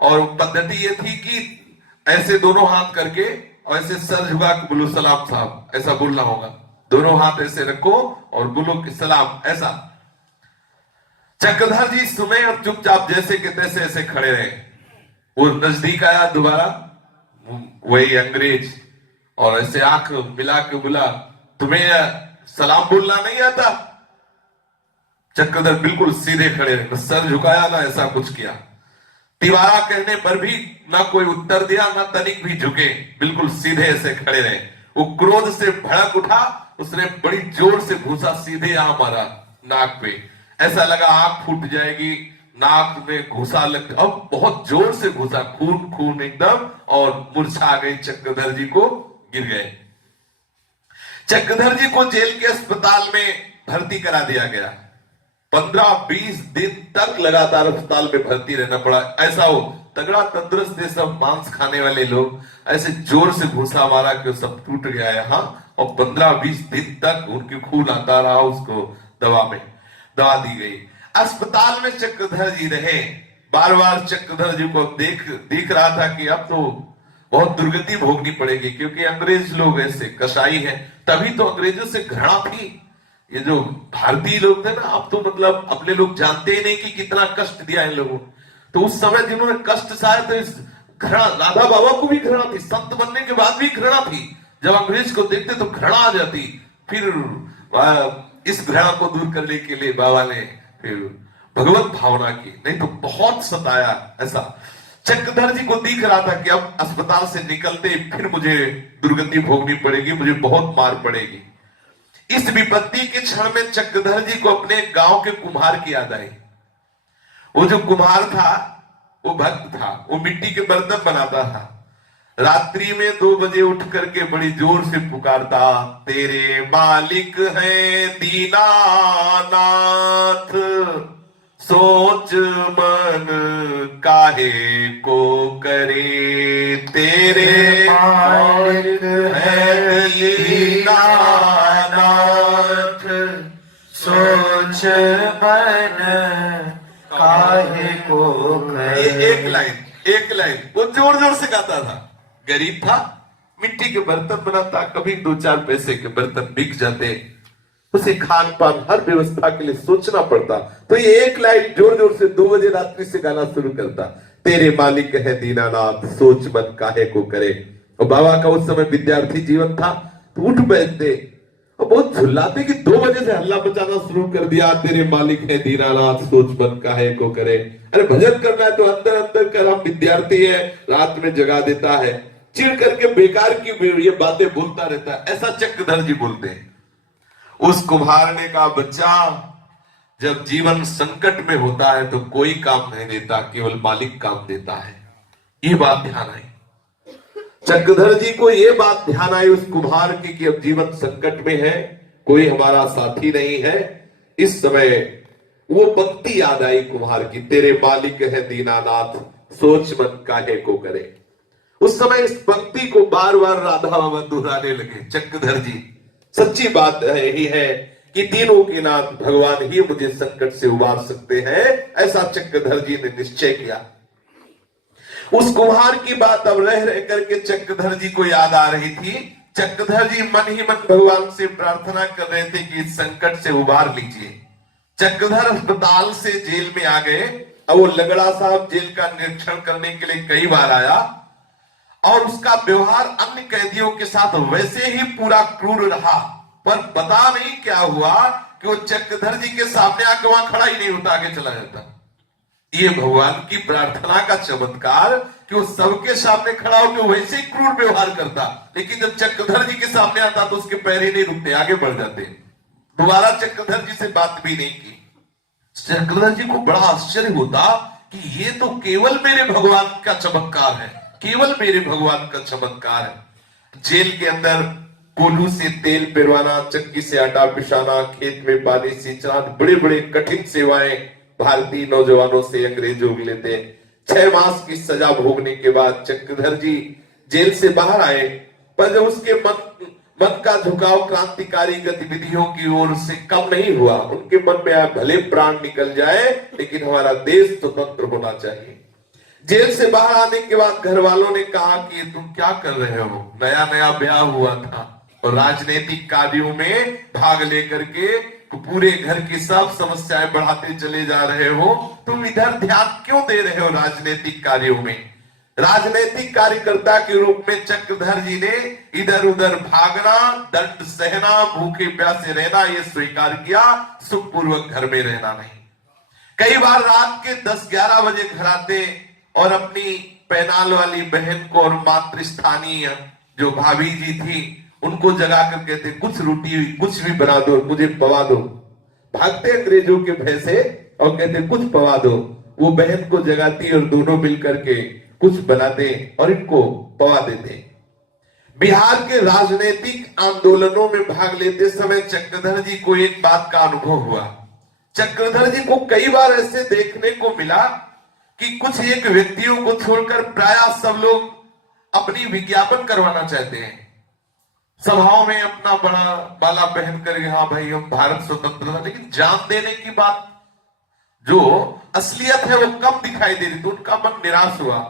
और पद्धति ये थी कि ऐसे दोनों हाथ करके और ऐसे सर झुका के बोलो सलाम साहब, ऐसा बोलना होगा। दोनों हाथ ऐसे रखो और बोलो कि सलाम, ऐसा। चक्रधर जी सुने और चुपचाप जैसे कि तैसे ऐसे खड़े रहे। वो नजदीक आया दोबारा, वही अंग्रेज, और ऐसे आंख मिला के बोला, तुम्हें सलाम बोलना नहीं आता? चक्रधर बिल्कुल सीधे खड़े रहे, सर झुकाया ना ऐसा कुछ किया। तिवारा कहने पर भी ना कोई उत्तर दिया, ना तनिक भी झुके, बिल्कुल सीधे ऐसे खड़े रहे। वो क्रोध से भड़क उठा, उसने बड़ी जोर से घूसा सीधे यहां मारा नाक पे, ऐसा लगा आंख फूट जाएगी। नाक में घुसा लग, अब बहुत जोर से घुसा, खून खून एकदम, और मूर्छा गई, चक्रधर जी को गिर गए। चक्रधर जी को जेल के अस्पताल में भर्ती करा दिया गया। 15-20 दिन तक लगातार अस्पताल में भर्ती रहना पड़ा। ऐसा हो तगड़ा तंदुरुस्त है, सब मांस खाने वाले लोग, ऐसे जोर से घुसा मारा कि सब टूट गया यहाँ। और 15-20 दिन तक उनकी खून आता रहा, उसको दवा दी गई। अस्पताल में चक्रधर जी रहे। बार बार चक्रधर जी को देख रहा था कि अब तो बहुत दुर्गति भोगनी पड़ेगी, क्योंकि अंग्रेज लोग ऐसे कसाई हैं। तभी तो अंग्रेजों से घृणा थी। ये जो भारतीय लोग थे ना, अब तो मतलब अपने लोग जानते ही नहीं कि कितना कष्ट दिया इन लोगों। तो उस समय जिन्होंने कष्ट सहाय, तो इस घृणा, राधा बाबा को भी घृणा थी, संत बनने के बाद भी घृणा थी। जब अंग्रेज को देखते तो घृणा आ जाती। फिर इस घृणा को दूर करने के लिए बाबा ने फिर भगवत भावना की, नहीं तो बहुत सताया। ऐसा चक्रधर जी को दिख रहा था कि अब अस्पताल से निकलते फिर मुझे दुर्गति भोगनी पड़ेगी, मुझे बहुत मार पड़ेगी। इस विपत्ति के क्षण में चक्रधर जी को अपने गांव के कुम्हार की याद आई। वो जो कुम्हार था वो भक्त था, वो मिट्टी के बर्तन बनाता था। रात्रि में 2 बजे उठ करके बड़ी जोर से पुकारता, तेरे मालिक है दीनानाथ, सोच मन काहे को करे, तेरे मालिक है दीनानाथ, सोच मन काहे को करे। एक लाइन वो जोर जोर से गाता था। गरीब था, मिट्टी के बर्तन बनाता, कभी 2-4 पैसे के बर्तन बिक जाते, उसे खान पान हर व्यवस्था के लिए सोचना पड़ता। तो ये एक लाइन जोर जोर से 2 बजे रात्रि से गाना शुरू करता, तेरे मालिक है दीनानाथ, सोच मन काहे को करे। और बाबा का उस समय विद्यार्थी जीवन था, तो उठ बैठते और बहुत झुल्लाते कि 2 बजे से हल्ला मचाना शुरू कर दिया, तेरे मालिक है दीनानाथ, सोच मन काहे को करे। अरे भजन करना है तो अंदर अंदर कर, हम विद्यार्थी है, रात में जगा देता है, चिढ़ करके बेकार की ये बातें बोलता रहता है। ऐसा चक्रधर जी बोलते हैं। उस कुम्हार ने कहा, बच्चा जब जीवन संकट में होता है तो कोई काम नहीं देता, केवल मालिक काम देता है। ये बात ध्यान आई चक्रधर जी को, ये बात ध्यान आई उस कुम्हार की कि अब जीवन संकट में है, कोई हमारा साथी नहीं है। इस समय वो पंक्ति याद आई कुम्हार की, तेरे मालिक है दीनानाथ, सोच मन काहे को करे। उस समय इस पंक्ति को बार बार राधा बाबा दोहराने लगे चक्रधर जी। सच्ची बात यही है कि तीनों के नाथ भगवान ही मुझे संकट से उबार सकते हैं, ऐसा चक्रधर जी ने निश्चय किया। उस कुम्हार की बात अब रह रह करके चक्रधर जी को याद आ रही थी। चक्रधर जी मन ही मन भगवान से प्रार्थना कर रहे थे कि इस संकट से उबार लीजिए। चक्रधर अस्पताल से जेल में आ गए। अब वो लगड़ा साहब जेल का निरीक्षण करने के लिए कई बार आया, और उसका व्यवहार अन्य कैदियों के साथ वैसे ही पूरा क्रूर रहा। पर पता नहीं क्या हुआ कि वो चक्रधर जी के सामने आके वहां खड़ा ही नहीं होता, आगे चला जाता। ये भगवान की प्रार्थना का चमत्कार कि वो सबके सामने खड़ा होकर वैसे ही क्रूर व्यवहार करता, लेकिन जब चक्रधर जी के सामने आता तो उसके पैर ही नहीं रुकते, आगे बढ़ जाते। दोबारा चक्रधर जी से बात भी नहीं की। चक्रधर जी को बड़ा आश्चर्य होता कि ये तो केवल मेरे भगवान का चमत्कार है, केवल मेरे भगवान का चमत्कार है। जेल के अंदर कोल्हू से तेल पिरवाना, चक्की से आटा पिसाना, खेत में पानी सींचना, बड़े बड़े कठिन सेवाएं भारतीय नौजवानों से अंग्रेज लोग लेते। 6 मास की सजा भोगने के बाद चक्रधर जी जेल से बाहर आए, पर जब उसके मन का झुकाव क्रांतिकारी गतिविधियों की ओर से कम नहीं हुआ। उनके मन में आया भले प्राण निकल जाए लेकिन हमारा देश स्वतंत्र होना चाहिए। जेल से बाहर आने के बाद घर वालों ने कहा कि तुम क्या कर रहे हो, नया नया ब्याह हुआ था और राजनीतिक कार्यों में भाग लेकर के तो पूरे घर की सब समस्याएं बढ़ाते चले जा रहे हो, तुम इधर ध्यान क्यों दे रहे हो राजनीतिक कार्यों में। राजनीतिक कार्यकर्ता के रूप में चक्रधर जी ने इधर उधर भागना, दंड सहना, भूखे प्यासे रहना ये स्वीकार किया, सुखपूर्वक घर में रहना नहीं। कई बार रात के 10-11 बजे घर आते और अपनी पैनाल वाली बहन को और मातृस्थानीय जो भाभी जी थी उनको जगा कर कहते कुछ रोटी कुछ भी बना दो, मुझे पवा दो। भागते अंग्रेजों के भय से और कहते कुछ पवा दो। वो बहन को जगाती और दोनों मिलकर के कुछ बनाते और इनको पवा देते। बिहार के राजनीतिक आंदोलनों में भाग लेते समय चक्रधर जी को एक बात का अनुभव हुआ। चक्रधर जी को कई बार ऐसे देखने को मिला कि कुछ एक व्यक्तियों को छोड़कर प्राय सब लोग अपनी विज्ञापन करवाना चाहते हैं, सभाओं में अपना बड़ा बाला पहन कर हाँ भाई हम भारत स्वतंत्र था, लेकिन जान देने की बात जो असलियत है वो कम दिखाई दे रही। तो उनका मन निराश हुआ,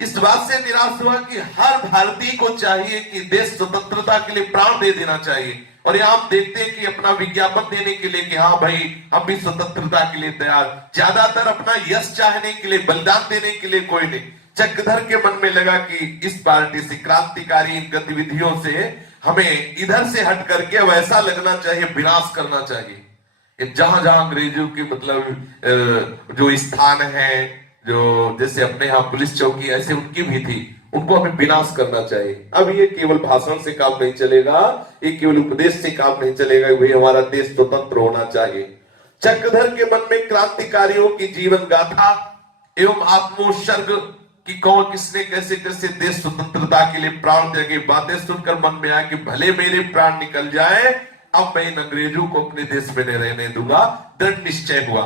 इस बात से निराश हुआ कि हर भारतीय को चाहिए कि देश स्वतंत्रता के लिए प्राण दे देना चाहिए। और यहां आप देखते हैं कि अपना विज्ञापन देने के लिए कि हाँ भाई हम भी स्वतंत्रता के लिए तैयार, ज्यादातर अपना यश चाहने के लिए, बलिदान देने के लिए कोई नहीं। चक्रधर के मन में लगा कि इस पार्टी से, क्रांतिकारी गतिविधियों से हमें इधर से हट करके अब ऐसा लगना चाहिए विनाश करना चाहिए। जहां जहां अंग्रेजों के मतलब जो स्थान है, जो जैसे अपने यहाँ पुलिस चौकी ऐसे उनकी भी थी, उनको हमें विनाश करना चाहिए। अब ये केवल भाषण से काम नहीं चलेगा, ये केवल उपदेश से काम नहीं चलेगा, भाई हमारा देश स्वतंत्र होना चाहिए। चक्रधर के मन में क्रांतिकारियों की जीवन गाथा एवं आत्मोत्सर्ग कि कौन किसने कैसे कैसे देश स्वतंत्रता के लिए प्राण त्यागे बातें सुनकर मन में आया कि भले मेरे प्राण निकल जाए, अब मैं इन अंग्रेजों को अपने देश में नहीं रहने दूंगा। दृढ़ निश्चय हुआ।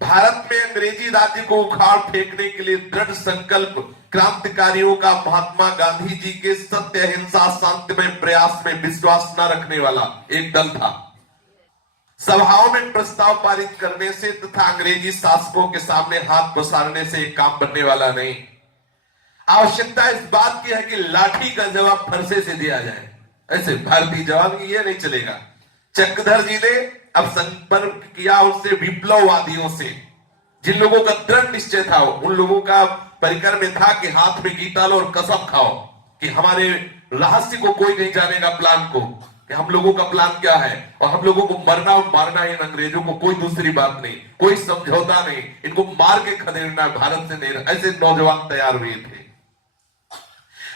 भारत में अंग्रेजी राज्य को उखाड़ फेंकने के लिए दृढ़ संकल्प क्रांतिकारियों का महात्मा गांधी जी के सत्य, अहिंसा, शांतिमय प्रयास में विश्वास न रखने वाला एक दल था। सभाओं में प्रस्ताव पारित करने से तथा अंग्रेजी शासकों के सामने हाथ पसारने से एक काम बनने वाला नहीं। आवश्यकता इस बात की है कि लाठी का जवाब फरसे से दिया जाए। ऐसे भारतीय जवाब की ये नहीं चलेगा। चक्रधर जी ने अब संपर्क किया उससे विप्लववादियों से, जिन लोगों का दृढ़ निश्चय था, उन लोगों का परिकर में था कि हाथ में गीता लो और कसम खाओ कि हमारे रहस्य को कोई नहीं जानेगा, प्लान को, कि हम लोगों का प्लान क्या है और हम लोगों को मरना और मारना है इन अंग्रेजों को, कोई दूसरी बात नहीं, कोई समझौता नहीं, इनको मार के खदेड़ना, भारत से नहीं। ऐसे नौजवान तैयार हुए थे।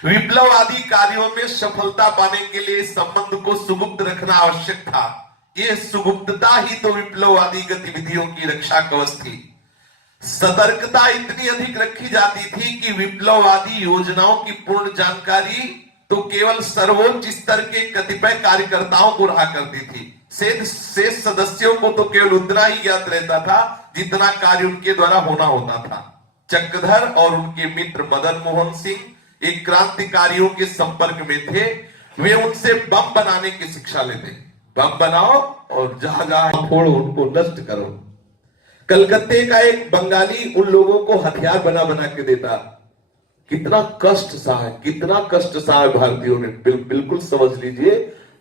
विप्लववादी कार्यों में सफलता पाने के लिए संबंध को सुगुप्त रखना आवश्यक था। यह सुगुप्तता ही तो विप्लववादी गतिविधियों की रक्षा कवच थी। सतर्कता इतनी अधिक रखी जाती थी कि विप्लववादी योजनाओं की पूर्ण जानकारी तो केवल सर्वोच्च स्तर के कतिपय कार्यकर्ताओं को रहा करती थी। शेष सदस्यों को तो केवल उतना ही ज्ञात रहता था जितना कार्य उनके द्वारा होना होता था। चक्रधर और उनके मित्र मदन मोहन सिंह एक क्रांतिकारियों के संपर्क में थे। वे उनसे बम बनाने की शिक्षा लेते। बम बनाओ और जहां जहां फोड़ो उनको नष्ट करो। कलकत्ते का एक बंगाली उन लोगों को हथियार बना बना के देता। कितना कष्ट सा है, कितना कष्ट सा है भारतीयों ने। बिल्कुल समझ लीजिए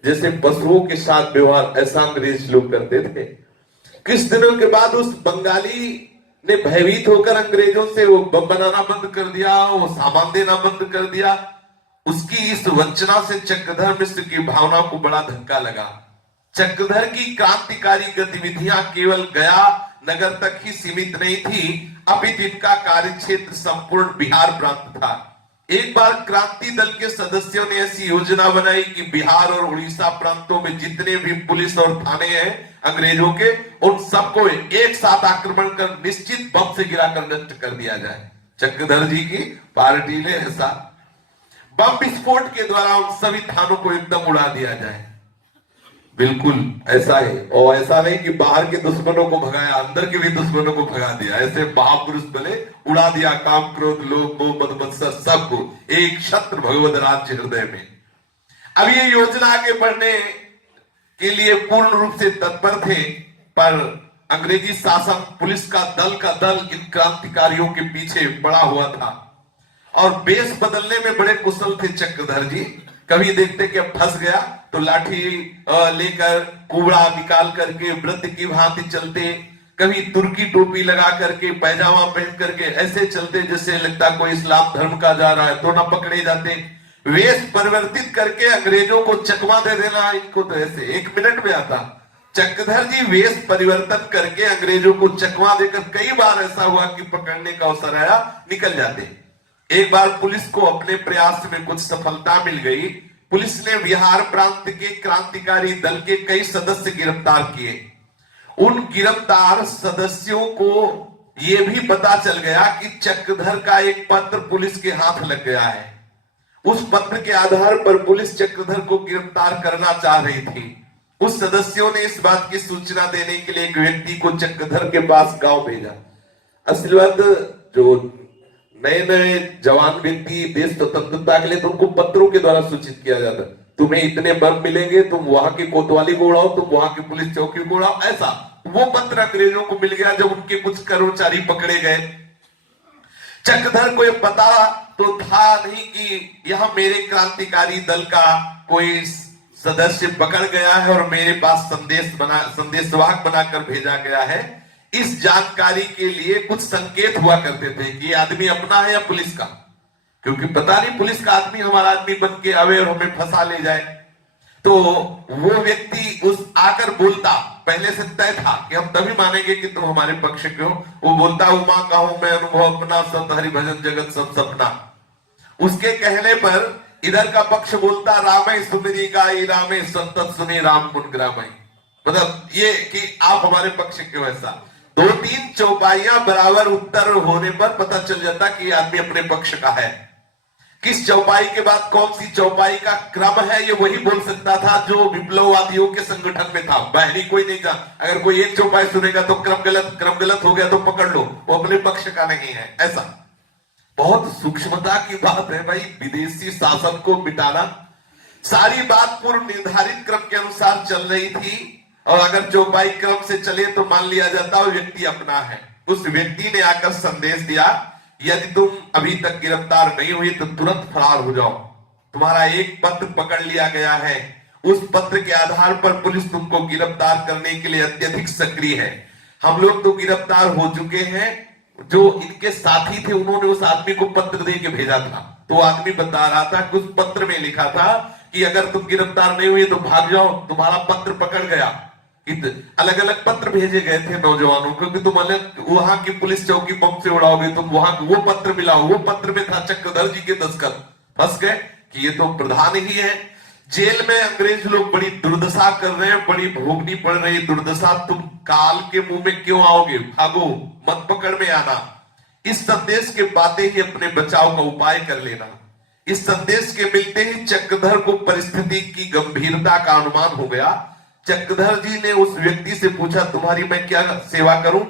जैसे पशुओं के साथ व्यवहार ऐसा अंग्रेज लोग करते थे। कुछ दिनों के बाद उस बंगाली ने भयभीत होकर अंग्रेजों से वो बम बनाना बंद कर दिया, वो सामान देना बंद कर दिया। उसकी इस वंचना से चक्रधर मिश्र की भावना को बड़ा धक्का लगा। चक्रधर की क्रांतिकारी गतिविधियां केवल गया नगर तक ही सीमित नहीं थी, अपितु इनका कार्य क्षेत्र संपूर्ण बिहार प्रांत था। एक बार क्रांति दल के सदस्यों ने ऐसी योजना बनाई कि बिहार और उड़ीसा प्रांतों में जितने भी पुलिस और थाने हैं अंग्रेजों के, उन सबको एक साथ आक्रमण कर निश्चित बम से गिराकर नष्ट कर दिया जाए। चक्रधर जी की पार्टी ने ऐसा बम विस्फोट के द्वारा उन सभी थानों को एकदम उड़ा दिया जाए। बिल्कुल ऐसा है, और ऐसा नहीं कि बाहर के दुश्मनों को भगाया, अंदर के भी दुश्मनों को भगा दिया। ऐसे महापुरुष बने उड़ा दिया काम क्रोध लोभ मोह मद मत्सर सबको एक छत्र भगवत राज्य हृदय में। अब ये योजना आगे बढ़ने के लिए पूर्ण रूप से तत्पर थे, पर अंग्रेजी शासन पुलिस का दल इन क्रांतिकारियों के पीछे पड़ा हुआ था और बेस बदलने में बड़े कुशल थे चक्रधर जी। कभी देखते कि अब फंस गया तो लाठी लेकर कुबड़ा निकाल करके व्रत की भांति चलते, कभी तुर्की टोपी लगा करके पैजामा पहन करके ऐसे चलते जैसे लगता कोई इस्लाम धर्म का जा रहा है, तो ना पकड़े जाते। वेश परिवर्तित करके अंग्रेजों को चकमा दे देना, इनको तो ऐसे 1 मिनट में आता। चक्रधर जी वेश परिवर्तन करके अंग्रेजों को चकमा देकर कई बार ऐसा हुआ कि पकड़ने का अवसर आया, निकल जाते। एक बार पुलिस को अपने प्रयास में कुछ सफलता मिल गई। पुलिस ने बिहार प्रांत के क्रांतिकारी दल के कई सदस्य गिरफ्तार किए। उन गिरफ्तार सदस्यों को यह भी पता चल गया कि चक्रधर का एक पत्र पुलिस के हाथ लग गया है। उस पत्र के आधार पर पुलिस चक्रधर को गिरफ्तार करना चाह रही थी। उस सदस्यों ने इस बात की सूचना देने के लिए एक व्यक्ति को चक्रधर के पास गांव भेजा। असली बात, जो नए नए जवान व्यक्ति देश स्वतंत्रता के लिए, तो उनको पत्रों के द्वारा सूचित किया जाता है, तुम्हें इतने बम मिलेंगे, तुम वहां की कोतवाली को उड़ाओ, तुम वहां की पुलिस चौकी को उड़ाओ। ऐसा वो पत्र अंग्रेजों को मिल गया जब उनके कुछ कर्मचारी पकड़े गए। चक्रधर को यह पता तो था नहीं कि यह मेरे क्रांतिकारी दल का कोई सदस्य पकड़ गया है और मेरे पास संदेशवाहक बनाकर भेजा गया है। इस जानकारी के लिए कुछ संकेत हुआ करते थे कि ये आदमी अपना है या पुलिस का, क्योंकि पता नहीं पुलिस का आदमी हमारा आदमी बन के आवे और हमें फंसा ले जाए। तो वो व्यक्ति उस आकर बोलता, पहले से तय था कि हम तभी मानेंगे कि तुम हमारे पक्ष के हो। वो बोलता, उमा का हूं मैं अनुभव अपना, सत हरि भजन जगत सब सपना। उसके कहने पर इधर का पक्ष बोलता, रामे सुमिरी गाई रामे संतत सुनी राम गुण ग्रामई। मतलब ये कि आप हमारे पक्ष के हो। ऐसा 2-3 चौपाइयां बराबर उत्तर होने पर पता चल जाता कि आदमी अपने पक्ष का है। किस चौपाई के बाद कौन सी चौपाई का क्रम है, ये वही बोल सकता था जो विप्लववादियों के संगठन में था। बाहरी कोई नहीं जान, अगर कोई एक चौपाई सुनेगा तो क्रम गलत हो गया तो पकड़ लो, वो अपने पक्ष का नहीं है। ऐसा बहुत सूक्ष्मता की बात है भाई, विदेशी शासन को मिटाना। सारी बात पूर्व निर्धारित क्रम के अनुसार चल रही थी और अगर चौपाई क्रम से चले तो मान लिया जाता वो व्यक्ति अपना है। उस व्यक्ति ने आकर संदेश दिया, यदि तुम अभी तक गिरफ्तार नहीं हुई तो तुरंत फरार हो जाओ। तुम्हारा एक पत्र पकड़ लिया गया है, उस पत्र के आधार पर पुलिस तुमको गिरफ्तार करने के लिए अत्यधिक सक्रिय है। हम लोग तो गिरफ्तार हो चुके हैं, जो इनके साथी थे उन्होंने उस आदमी को पत्र दे के भेजा था। तो आदमी बता रहा था कि उस पत्र में लिखा था कि अगर तुम गिरफ्तार नहीं हुए तो भाग जाओ, तुम्हारा पत्र पकड़ गया। अलग अलग पत्र भेजे गए थे नौजवानों को कि तुम अलग वहां की पुलिस चौकी बम से उड़ाओगे, तुम वहां वो पत्र मिलाओ। वो पत्र में था चक्रधर जी के दस्तखत। फंस गए कि ये तो प्रधान ही है। जेल में अंग्रेज लोग बड़ी दुर्दशा कर रहे हैं, बड़ी भोगनी पड़ रही दुर्दशा। तुम काल के मुंह में क्यों आओगे, भागो, मत पकड़ में आना। इस संदेश के पाते ही अपने बचाव का उपाय कर लेना। इस संदेश के मिलते ही चक्रधर को परिस्थिति की गंभीरता का अनुमान हो गया। चक्रधर जी ने उस व्यक्ति से पूछा, तुम्हारी मैं क्या सेवा करूं?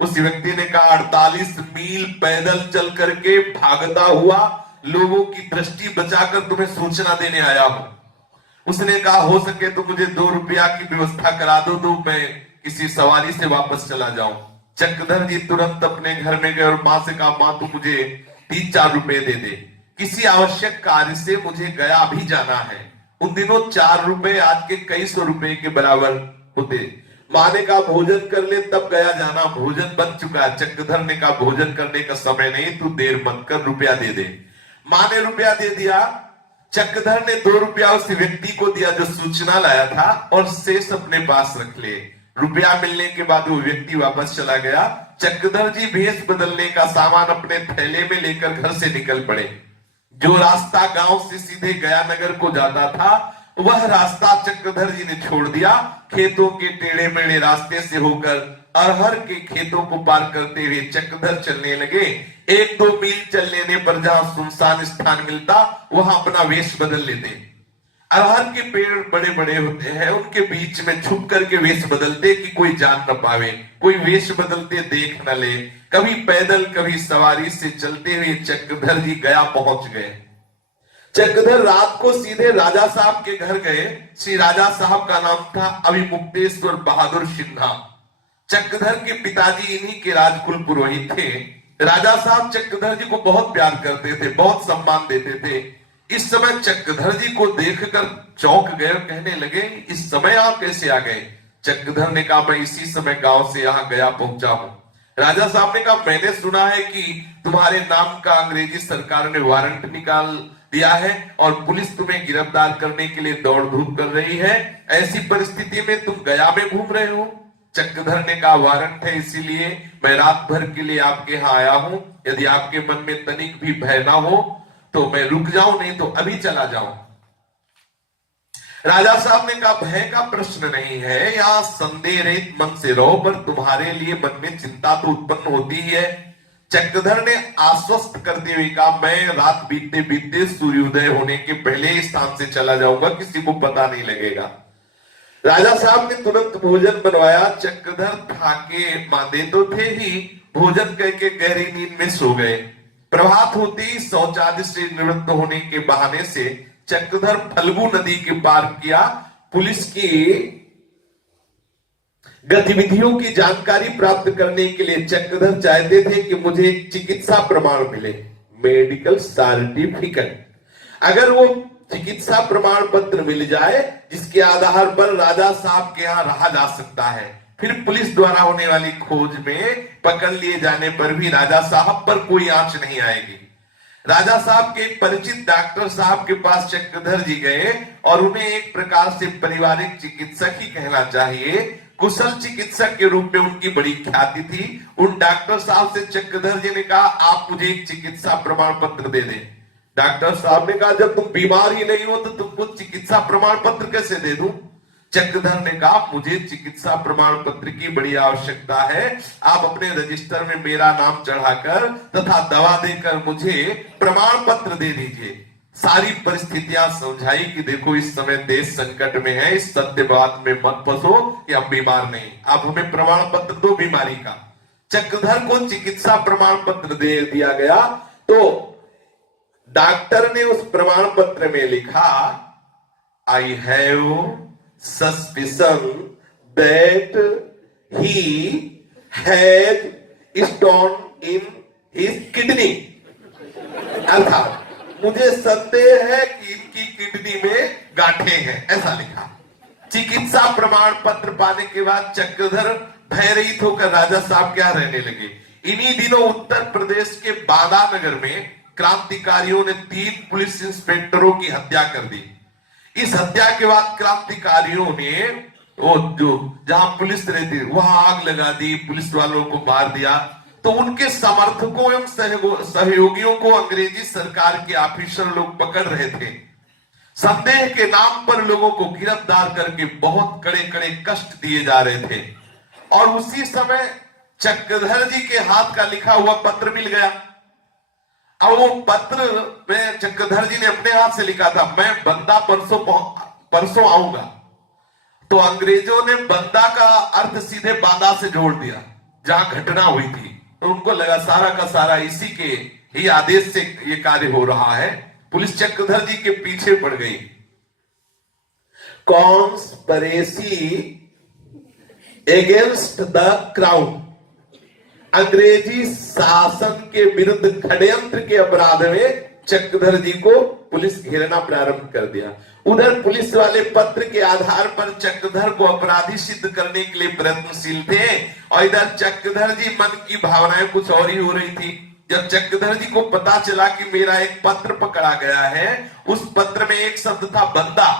उस व्यक्ति ने कहा, 48 मील पैदल चल करके भागता हुआ लोगों की दृष्टि बचाकर तुम्हें सूचना देने आया हूं। उसने कहा, हो सके तो मुझे 2 रुपया की व्यवस्था करा दो, तो मैं किसी सवारी से वापस चला जाऊं। चक्रधर जी तुरंत अपने घर में गए और मां से कहा, मां तू मुझे 3-4 रुपए दे दे, किसी आवश्यक कार्य से मुझे गया भी जाना है। उन दिनों 4 रुपए आज के कई सौ रुपए के बराबर होते। माँ ने कहा भोजन कर ले, तब गया जाना, भोजन बन चुका है। चक्रधर ने कहा भोजन करने का समय नहीं, तू देर मत कर, रुपया दे दे। माँ ने रुपया दे दिया। चक्रधर ने 2 रुपया उस व्यक्ति को दिया जो सूचना लाया था, और शेष अपने पास रख ले। रुपया मिलने के बाद वो व्यक्ति वापस चला गया। चक्रधर जी भेष बदलने का सामान अपने थैले में लेकर घर से निकल पड़े। जो रास्ता गांव से सीधे गया नगर को जाता था, वह रास्ता चक्रधर जी ने छोड़ दिया। खेतों के टेढ़े मेढ़े रास्ते से होकर अरहर के खेतों को पार करते हुए चक्रधर चलने लगे। 1-2 मील चल लेने पर जहां सुनसान स्थान मिलता, वहां अपना वेश बदल लेते। अरहर के पेड़ बड़े बड़े होते हैं, उनके बीच में छुप करके वेश बदलते कि कोई जान न पावे, कोई वेश बदलते देख न ले। कभी पैदल कभी सवारी से चलते हुए चक्रधर जी गया पहुंच गए। चक्रधर रात को सीधे राजा साहब के घर गए। श्री राजा साहब का नाम था अभिमुक्तेश्वर बहादुर सिन्हा। चक्रधर के पिताजी इन्हीं के राजकुल पुरोहित थे। राजा साहब चक्रधर जी को बहुत प्यार करते थे, बहुत सम्मान देते थे। इस समय चक्रधर जी को देखकर चौंक गए और कहने लगे, इस समय आप कैसे आ गए? चक्रधर ने कहा, मैं इसी समय गांव से यहाँ गया पहुंचा हूं। राजा साहब ने कहा, मैंने सुना है कि तुम्हारे नाम का अंग्रेजी सरकार ने वारंट निकाल दिया है और पुलिस तुम्हें गिरफ्तार करने के लिए दौड़ धूप कर रही है। ऐसी परिस्थिति में तुम गया में घूम रहे हो? चक्रधर ने कहा, वारंट है, इसीलिए मैं रात भर के लिए आपके यहाँ आया हूं। यदि आपके मन में तनिक भी भय ना हो तो मैं रुक जाऊं, नहीं तो अभी चला जाऊं। राजा साहब ने कहा, भय का प्रश्न नहीं है, यहां संदेह रहित मन से रहो, पर तुम्हारे लिए मन में चिंता तो उत्पन्न होती ही है। चक्रधर ने आश्वस्त करते हुए कहा, मैं रात बीतते बीतते सूर्योदय होने के पहले इस स्थान से चला जाऊंगा, किसी को पता नहीं लगेगा। राजा साहब ने तुरंत भोजन बनवाया। चक्रधर थाके मांदे तो थे ही, भोजन करके गहरी नींद में सो गए। प्रभात होते ही शौचालय से निवृत्त होने के बहाने से चक्रधर फल्गु नदी के पार किया। पुलिस की गतिविधियों की जानकारी प्राप्त करने के लिए चक्रधर चाहते थे कि मुझे एक चिकित्सा प्रमाण मिले, मेडिकल सर्टिफिकेट। अगर वो चिकित्सा प्रमाण पत्र मिल जाए जिसके आधार पर राजा साहब के यहाँ रहा जा सकता है, फिर पुलिस द्वारा होने वाली खोज में पकड़ लिए जाने पर भी राजा साहब पर कोई आंच नहीं आएगी। राजा साहब के एक परिचित डॉक्टर साहब के पास चक्रधर जी गए और उन्हें एक प्रकार से पारिवारिक चिकित्सक ही कहना चाहिए, कुशल चिकित्सक के रूप में उनकी बड़ी ख्याति थी। उन डॉक्टर साहब से चक्रधर जी ने कहा, आप मुझे एक चिकित्सा प्रमाण पत्र दे दें। डॉक्टर साहब ने कहा, जब तुम बीमार ही नहीं हो तो तुमको चिकित्सा प्रमाण पत्र कैसे दे दूं? चक्रधर ने कहा, मुझे चिकित्सा प्रमाण पत्र की बड़ी आवश्यकता है। आप अपने रजिस्टर में मेरा नाम चढ़ाकर तथा दवा देकर मुझे प्रमाण पत्र दे दीजिए। सारी परिस्थितियां समझाई कि देखो इस समय देश संकट में है, इस सत्य बात में मत फंसो कि हम बीमार नहीं, आप हमें प्रमाण पत्र दो बीमारी का। चक्रधर को चिकित्सा प्रमाण पत्र दे दिया गया। तो डॉक्टर ने उस प्रमाण पत्र में लिखा, I have suspicion that he had stone in his kidney। अर्थात मुझे संदेह है कि इनकी किडनी में गांठें हैं, ऐसा लिखा। चिकित्सा प्रमाण पत्र पाने के बाद चक्रधर भयरहित होकर राजा साहब क्या रहने लगे। इन्हीं दिनों उत्तर प्रदेश के बांदा नगर में क्रांतिकारियों ने 3 पुलिस इंस्पेक्टरों की हत्या कर दी। इस हत्या के बाद क्रांतिकारियों ने वो जो जहां पुलिस रहती वहां आग लगा दी, पुलिस वालों को मार दिया। तो उनके समर्थकों एवं सहयोगियों को अंग्रेजी सरकार के ऑफिसर लोग पकड़ रहे थे। संदेह के नाम पर लोगों को गिरफ्तार करके बहुत कड़े कड़े कष्ट दिए जा रहे थे। और उसी समय चक्रधर जी के हाथ का लिखा हुआ पत्र मिल गया। अब वो पत्र में चक्रधर जी ने अपने हाथ से लिखा था, मैं बंदा परसों आऊंगा। तो अंग्रेजों ने बंदा का अर्थ सीधे बांदा से जोड़ दिया जहां घटना हुई थी। तो उनको लगा सारा का सारा इसी के ही आदेश से ये कार्य हो रहा है। पुलिस चक्रधर जी के पीछे पड़ गई। कॉन्स्पिरेसी अगेंस्ट द क्राउन, अंग्रेजी शासन के विरुद्ध षड्यंत्र के अपराध में चक्रधर जी को पुलिस घेरना प्रारंभ कर दिया। उधर पुलिस वाले पत्र के आधार पर चक्रधर को अपराधी सिद्ध करने के लिए प्रयत्नशील थे और इधर चक्रधर जी मन की भावनाएं कुछ और ही हो रही थी। जब चक्रधर जी को पता चला कि मेरा एक पत्र पकड़ा गया है, उस पत्र में एक शब्द था बंदा,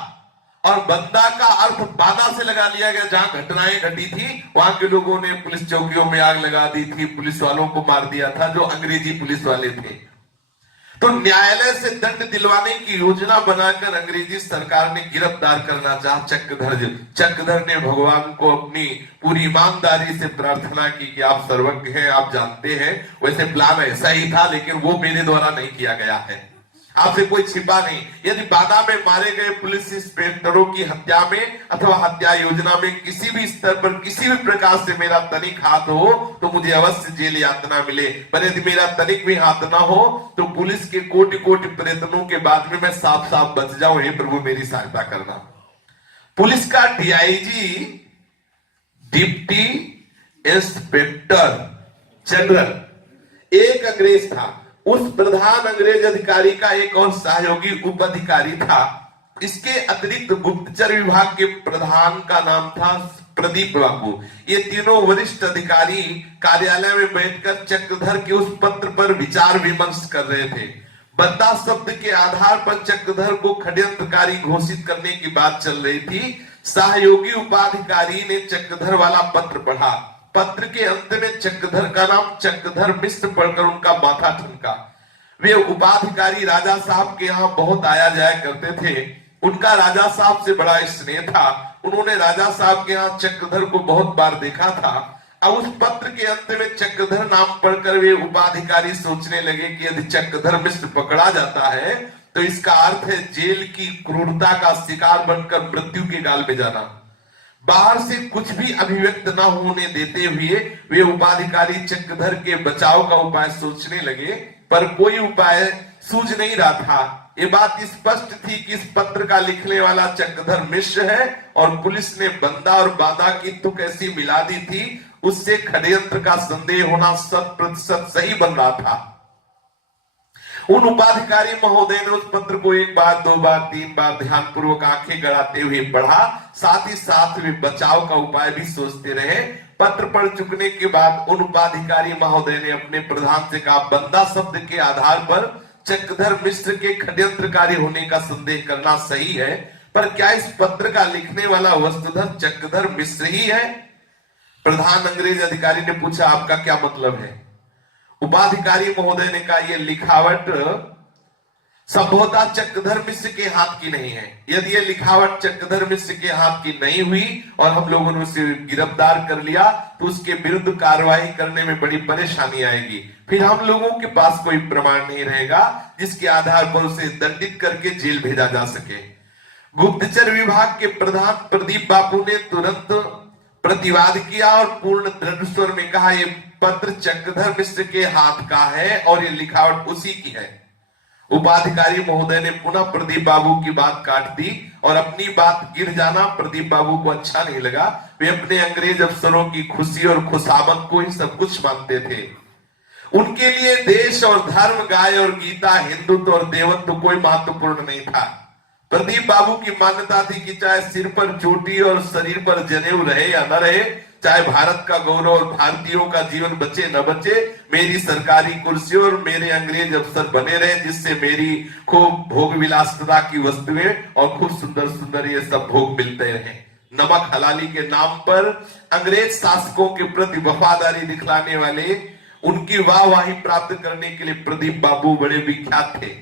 और बंदा का अर्थ बाधा से लगा लिया गया। जहां घटनाएं घटी थी वहां के लोगों ने पुलिस चौकियों में आग लगा दी थी, पुलिस वालों को मार दिया था जो अंग्रेजी पुलिस वाले थे। तो न्यायालय से दंड दिलवाने की योजना बनाकर अंग्रेजी सरकार ने गिरफ्तार करना चाहा चक्रधर। चक्रधर ने भगवान को अपनी पूरी ईमानदारी से प्रार्थना की कि आप सर्वज्ञ हैं, आप जानते हैं, वैसे प्लान ऐसा ही था लेकिन वो मेरे द्वारा नहीं किया गया है, आपसे कोई छिपा नहीं। यदि बाधा में मारे गए पुलिस इंस्पेक्टरों की हत्या में अथवा हत्या योजना में किसी भी स्तर पर किसी भी प्रकार से मेरा तनिक हाथ हो तो मुझे अवश्य जेल यातना मिले, पर यदि मेरा तनिक भी हाथ ना हो तो पुलिस के कोटि कोटि प्रयत्नों के बाद में मैं साफ साफ बच जाऊं, हे प्रभु मेरी सहायता करना। पुलिस का डीआईजी डिप्टी इंस्पेक्टर जनरल एक अंग्रेज था। उस प्रधान अंग्रेज अधिकारी का एक और सहयोगी उप अधिकारी था। इसके अतिरिक्त गुप्तचर विभाग के प्रधान का नाम था प्रदीप बाबू। ये तीनों वरिष्ठ अधिकारी कार्यालय में बैठकर चक्रधर के उस पत्र पर विचार विमर्श कर रहे थे। बंदा शब्द के आधार पर चक्रधर को षड्यंत्रकारी घोषित करने की बात चल रही थी। सहयोगी उपाधिकारी ने चक्रधर वाला पत्र पढ़ा। पत्र के अंत में चक्रधर का नाम चक्रधर मिश्र पढ़कर उनका माथा ठनका। वे उपाधिकारी राजा साहब के यहाँ बहुत आया जाया करते थे। उनका राजा साहब से बड़ा स्नेह था। उन्होंने राजा साहब के यहाँ चक्रधर को बहुत बार देखा था। अब उस पत्र के अंत में चक्रधर नाम पढ़कर वे उपाधिकारी सोचने लगे कि यदि चक्रधर मिश्र पकड़ा जाता है तो इसका अर्थ है जेल की क्रूरता का शिकार बनकर मृत्यु के गाल में जाना। बाहर से कुछ भी अभिव्यक्त न होने देते हुए वे उपाधिकारी चक्रधर के बचाव का उपाय सोचने लगे, पर कोई उपाय सूझ नहीं रहा था। ये बात स्पष्ट थी कि इस पत्र का लिखने वाला चक्रधर मिश्र है और पुलिस ने बंदा और बाधा की तुक ऐसी मिला दी थी, उससे षड्यंत्र का संदेह होना 100% सही बन रहा था। उन उपाधिकारी महोदय ने उस पत्र को एक बार, दो बार, तीन बार ध्यानपूर्वक आंखें गड़ाते हुए पढ़ा। साथ ही साथ वे बचाव का उपाय भी सोचते रहे। पत्र पढ़ चुकने के बाद उन उपाधिकारी महोदय ने अपने प्रधान से कहा, बंदा शब्द के आधार पर चक्रधर मिश्र के षड्यंत्रकारी होने का संदेह करना सही है, पर क्या इस पत्र का लिखने वाला वस्तुतः चक्रधर मिश्र ही है? प्रधान अंग्रेज अधिकारी ने पूछा, आपका क्या मतलब है? उपाधिकारी महोदय ने कहा, यह लिखावट संभवतः चक्रधर मिश्र के हाथ की नहीं है। यदि यह लिखावट चक्रधर मिश्र के हाथ की नहीं हुई और हम लोगों ने उसे गिरफ्तार कर लिया तो उसके विरुद्ध कार्रवाई करने में बड़ी परेशानी आएगी। फिर हम लोगों के पास कोई प्रमाण नहीं रहेगा जिसके आधार पर उसे दंडित करके जेल भेजा जा सके। गुप्तचर विभाग के प्रधान प्रदीप बाबू ने तुरंत प्रतिवाद किया और पूर्ण दृढ़ स्वर में कहा, यह पत्र चक्रधर मिश्र के हाथ का है और ये लिखावट उसी की है। उपाधिकारी महोदय ने पुनः प्रदीप बाबू की बात काट दी और अपनी बात गिर जाना प्रदीप बाबू को अच्छा नहीं लगा। वे अपने अंग्रेज अफसरों की खुशी और खुशामद को ही सब कुछ मानते थे। उनके लिए देश और धर्म, गाय और गीता, हिंदुत्व और देवत्व कोई महत्वपूर्ण नहीं था। प्रदीप बाबू की मान्यता थी कि चाहे सिर पर चोटी और शरीर पर जनेऊ रहे या न रहे, चाहे भारत का गौरव और भारतीयों का जीवन बचे न बचे, मेरी सरकारी कुर्सी और मेरे अंग्रेज अफसर बने रहे, जिससे मेरी खूब भोग विलासिता की वस्तुएं और खूब सुंदर सुंदर ये सब भोग मिलते रहे। नमक हलाली के नाम पर अंग्रेज शासकों के प्रति वफादारी दिखलाने वाले, उनकी वाहवाही प्राप्त करने के लिए प्रदीप बाबू बड़े विख्यात थे।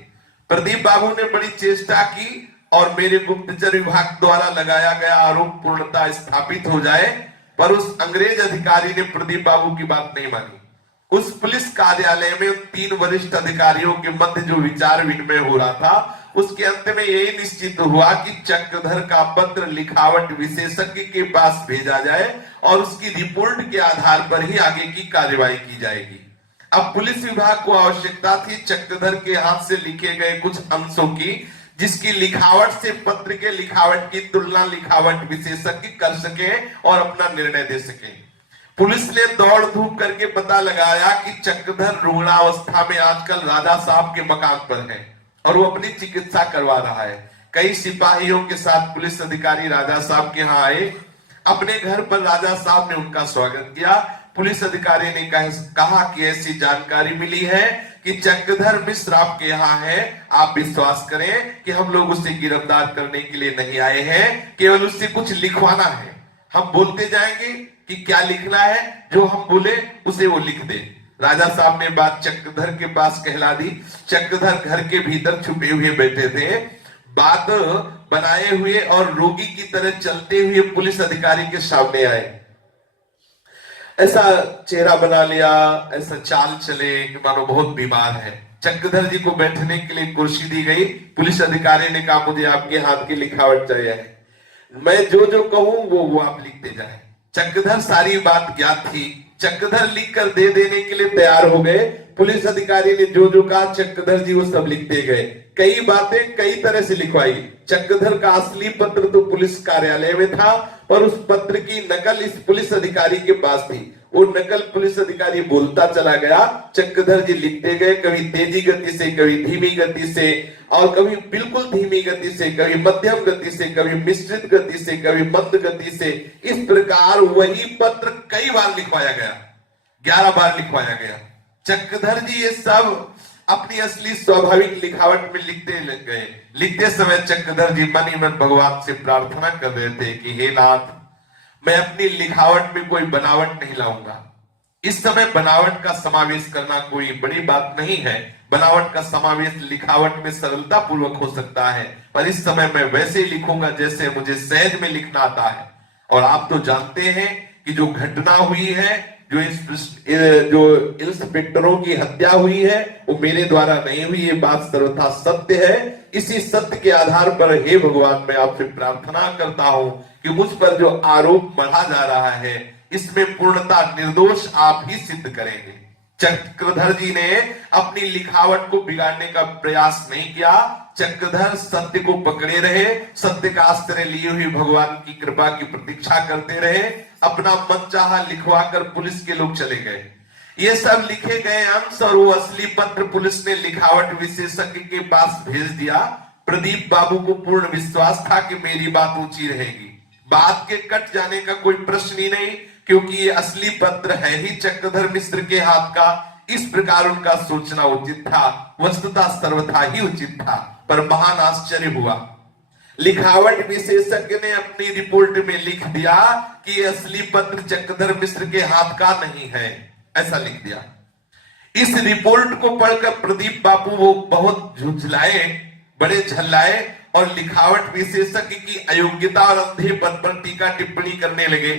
प्रदीप बाबू ने बड़ी चेष्टा की और मेरे गुप्तचर विभाग द्वारा लगाया गया आरोप पूर्णता स्थापित हो जाए, पर उस अंग्रेज अधिकारी ने प्रदीप बाबू की बात नहीं मानी। उस पुलिस कार्यालय में 3 वरिष्ठ अधिकारियों के मध्य जो विचार विनिमय हो रहा था, उसके अंत में यही निश्चित हुआ कि चक्रधर का पत्र लिखावट विशेषज्ञ के पास भेजा जाए और उसकी रिपोर्ट के आधार पर ही आगे की कार्यवाही की जाएगी। अब पुलिस विभाग को आवश्यकता थी चक्रधर के हाथ से लिखे गए कुछ अंशों की, जिसकी लिखावट से पत्र के लिखावट की तुलना लिखावट विशेषज्ञ कर सके और अपना निर्णय दे सके। पुलिस ने दौड़ धूप करके पता लगाया कि चक्रधर रुग्णावस्था में आजकल राजा साहब के मकान पर है और वो अपनी चिकित्सा करवा रहा है। कई सिपाहियों के साथ पुलिस अधिकारी राजा साहब के यहाँ आए। अपने घर पर राजा साहब ने उनका स्वागत किया। पुलिस अधिकारी ने कहा कि ऐसी जानकारी मिली है कि चक्रधर मिश्र आपके यहाँ है, आप विश्वास करें कि हम लोग उसे गिरफ्तार करने के लिए नहीं आए हैं, केवल उससे कुछ लिखवाना है। हम बोलते जाएंगे कि क्या लिखना है, जो हम बोले उसे वो लिख दे। राजा साहब ने बात चक्रधर के पास कहला दी। चक्रधर घर के भीतर छुपे हुए बैठे थे। बात बनाए हुए और रोगी की तरह चलते हुए पुलिस अधिकारी के सामने आए। ऐसा चेहरा बना लिया, ऐसा चाल चले कि मानो बहुत बीमार है। चक्रधर जी को बैठने के लिए कुर्सी दी गई। पुलिस अधिकारी ने कहा मुझे आपके हाथ की लिखावट चाहिए है, मैं जो जो कहूं वो आप लिखते जाए। चक्रधर सारी बात ज्ञात थी। चक्रधर लिखकर दे देने के लिए तैयार हो गए। पुलिस अधिकारी ने जो जो कहा चक्रधर जी वो सब लिखते गए। कई बातें कई तरह से लिखवाई। चक्रधर का असली पत्र तो पुलिस कार्यालय में था, पर उस पत्र की नकल इस पुलिस अधिकारी के पास थी। वो नकल पुलिस अधिकारी बोलता चला गया, चक्रधर जी लिखते गए, कभी तेजी गति से, कभी धीमी गति से, और कभी बिल्कुल धीमी गति से, कभी मध्यम गति से, कभी मिश्रित गति से, कभी मंद गति से। इस प्रकार वही पत्र कई बार लिखवाया गया, 11 बार लिखवाया गया। चक्रधर जी ये सब अपनी असली स्वाभाविक लिखावट में लिखते गए। लिखते समय चक्रधर जी मन ही मन भगवान से प्रार्थना कर रहे थे कि हे नाथ, मैं अपनी लिखावट में कोई बनावट नहीं लाऊंगा। इस समय बनावट का समावेश करना कोई बड़ी बात नहीं है। बनावट का समावेश लिखावट में सरलता पूर्वक हो सकता है, पर इस समय मैं वैसे ही लिखूंगा जैसे मुझे सहज में लिखना आता है। और आप तो जानते हैं कि जो घटना हुई है, जो इंस्पेक्टरों की हत्या हुई है, वो मेरे द्वारा नहीं हुई, ये बात सर्वथा सत्य है। इसी सत्य के आधार पर हे भगवान, मैं आपसे प्रार्थना करता हूं कि मुझ पर जो आरोप मढ़ा जा रहा है, इसमें पूर्णता निर्दोष आप ही सिद्ध करेंगे। चक्रधर जी ने अपनी लिखावट को बिगाड़ने का प्रयास नहीं किया। चक्रधर सत्य को पकड़े रहे, सत्य का आश्रय लिए हुए भगवान की कृपा की प्रतीक्षा करते रहे। अपना मनचाहा लिखवाकर पुलिस के लोग चले गए। ये सब लिखे गए अंश और वो असली पत्र पुलिस ने लिखावट विशेषज्ञ के पास भेज दिया। प्रदीप बाबू को पूर्ण विश्वास था कि मेरी बात ऊंची रहेगी, बात के कट जाने का कोई प्रश्न ही नहीं, क्योंकि ये असली पत्र है ही चक्रधर मिश्र के हाथ का। इस प्रकार उनका सोचना उचित था, वस्तुतः सर्वथा ही उचित था। पर महान आश्चर्य हुआ, लिखावट विशेषज्ञ ने अपनी रिपोर्ट में लिख दिया कि ये असली पत्र चक्रधर मिश्र के हाथ का नहीं है, ऐसा लिख दिया। इस रिपोर्ट को पढ़कर प्रदीप बाबू वो बहुत झुंझलाए, बड़े झल्लाए और लिखावट विशेषज्ञ की अयोग्यता और अंधेपन पर टीका टिप्पणी करने लगे।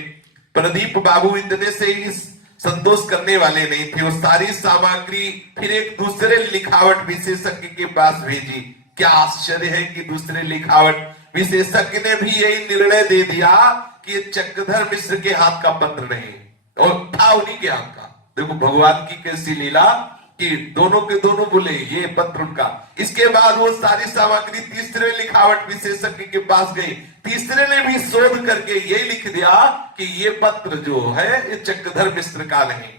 प्रदीप बाबू इतने से ही संतोष करने वाले नहीं थे। वो सारी सामग्री फिर एक दूसरे लिखावट विशेषज्ञ के पास भेजी। क्या आश्चर्य है कि दूसरे लिखावट विशेषज्ञ ने भी यही निर्णय दे दिया कि चक्रधर मिश्र के हाथ का पत्र नहीं, और था उन्हीं के हाथ का। देखो भगवान की कैसी लीला कि दोनों के दोनों बोले ये पत्र उनका। इसके बाद वो सारी सामग्री तीसरे लिखावट विशेषज्ञ के पास गई। तीसरे ने भी शोध करके यही लिख दिया कि ये पत्र जो है ये चक्रधर मिश्र का नहीं।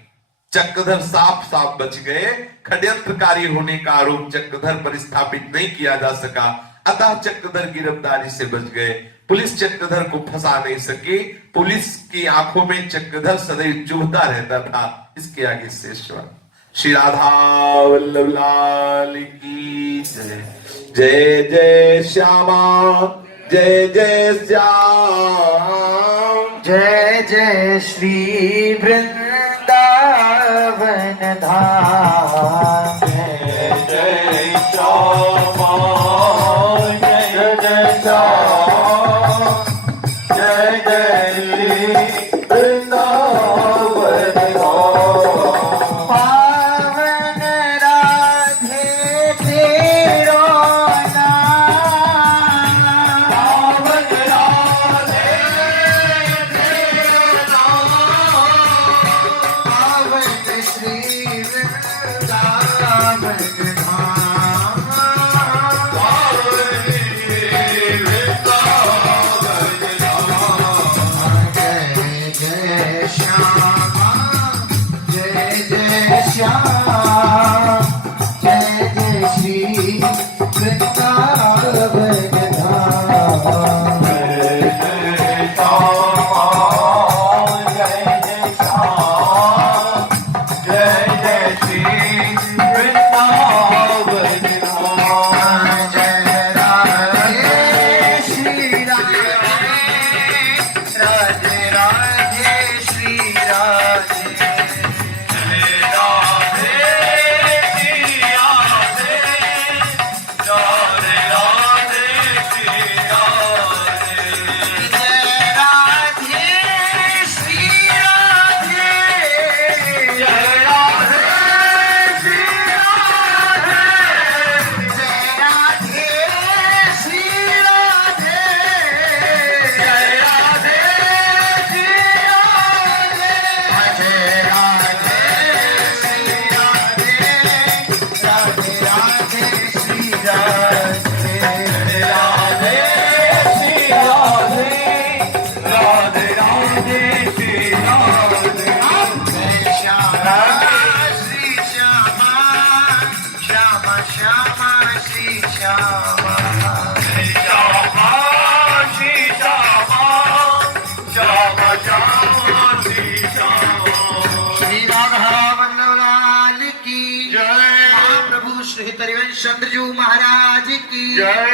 चक्रधर साफ साफ बच गए। षड्यंत्रकारी होने का आरोप चक्रधर पर स्थापित नहीं किया जा सका, अतः चक्रधर गिरफ्तारी से बच गए। पुलिस चक्रधर को फंसा नहीं सकी। पुलिस की आंखों में चक्रधर सदैव चुभता रहता था। इसके आगे शेषवर श्री राधा वल्लभ लाल की जय। जय जय श्यामा, जय जय श्याम, जय जय श्री वृंदावन धाम। जय जय श्यामा, जय जय श्याम, जय जय श्री वृंदावन धाम। पावन राधे तेरो नाम, पावन राधे तेरो नाम, पावन श्री वृंदावन धाम। पावन श्री वृंदावन धाम। जय जय जय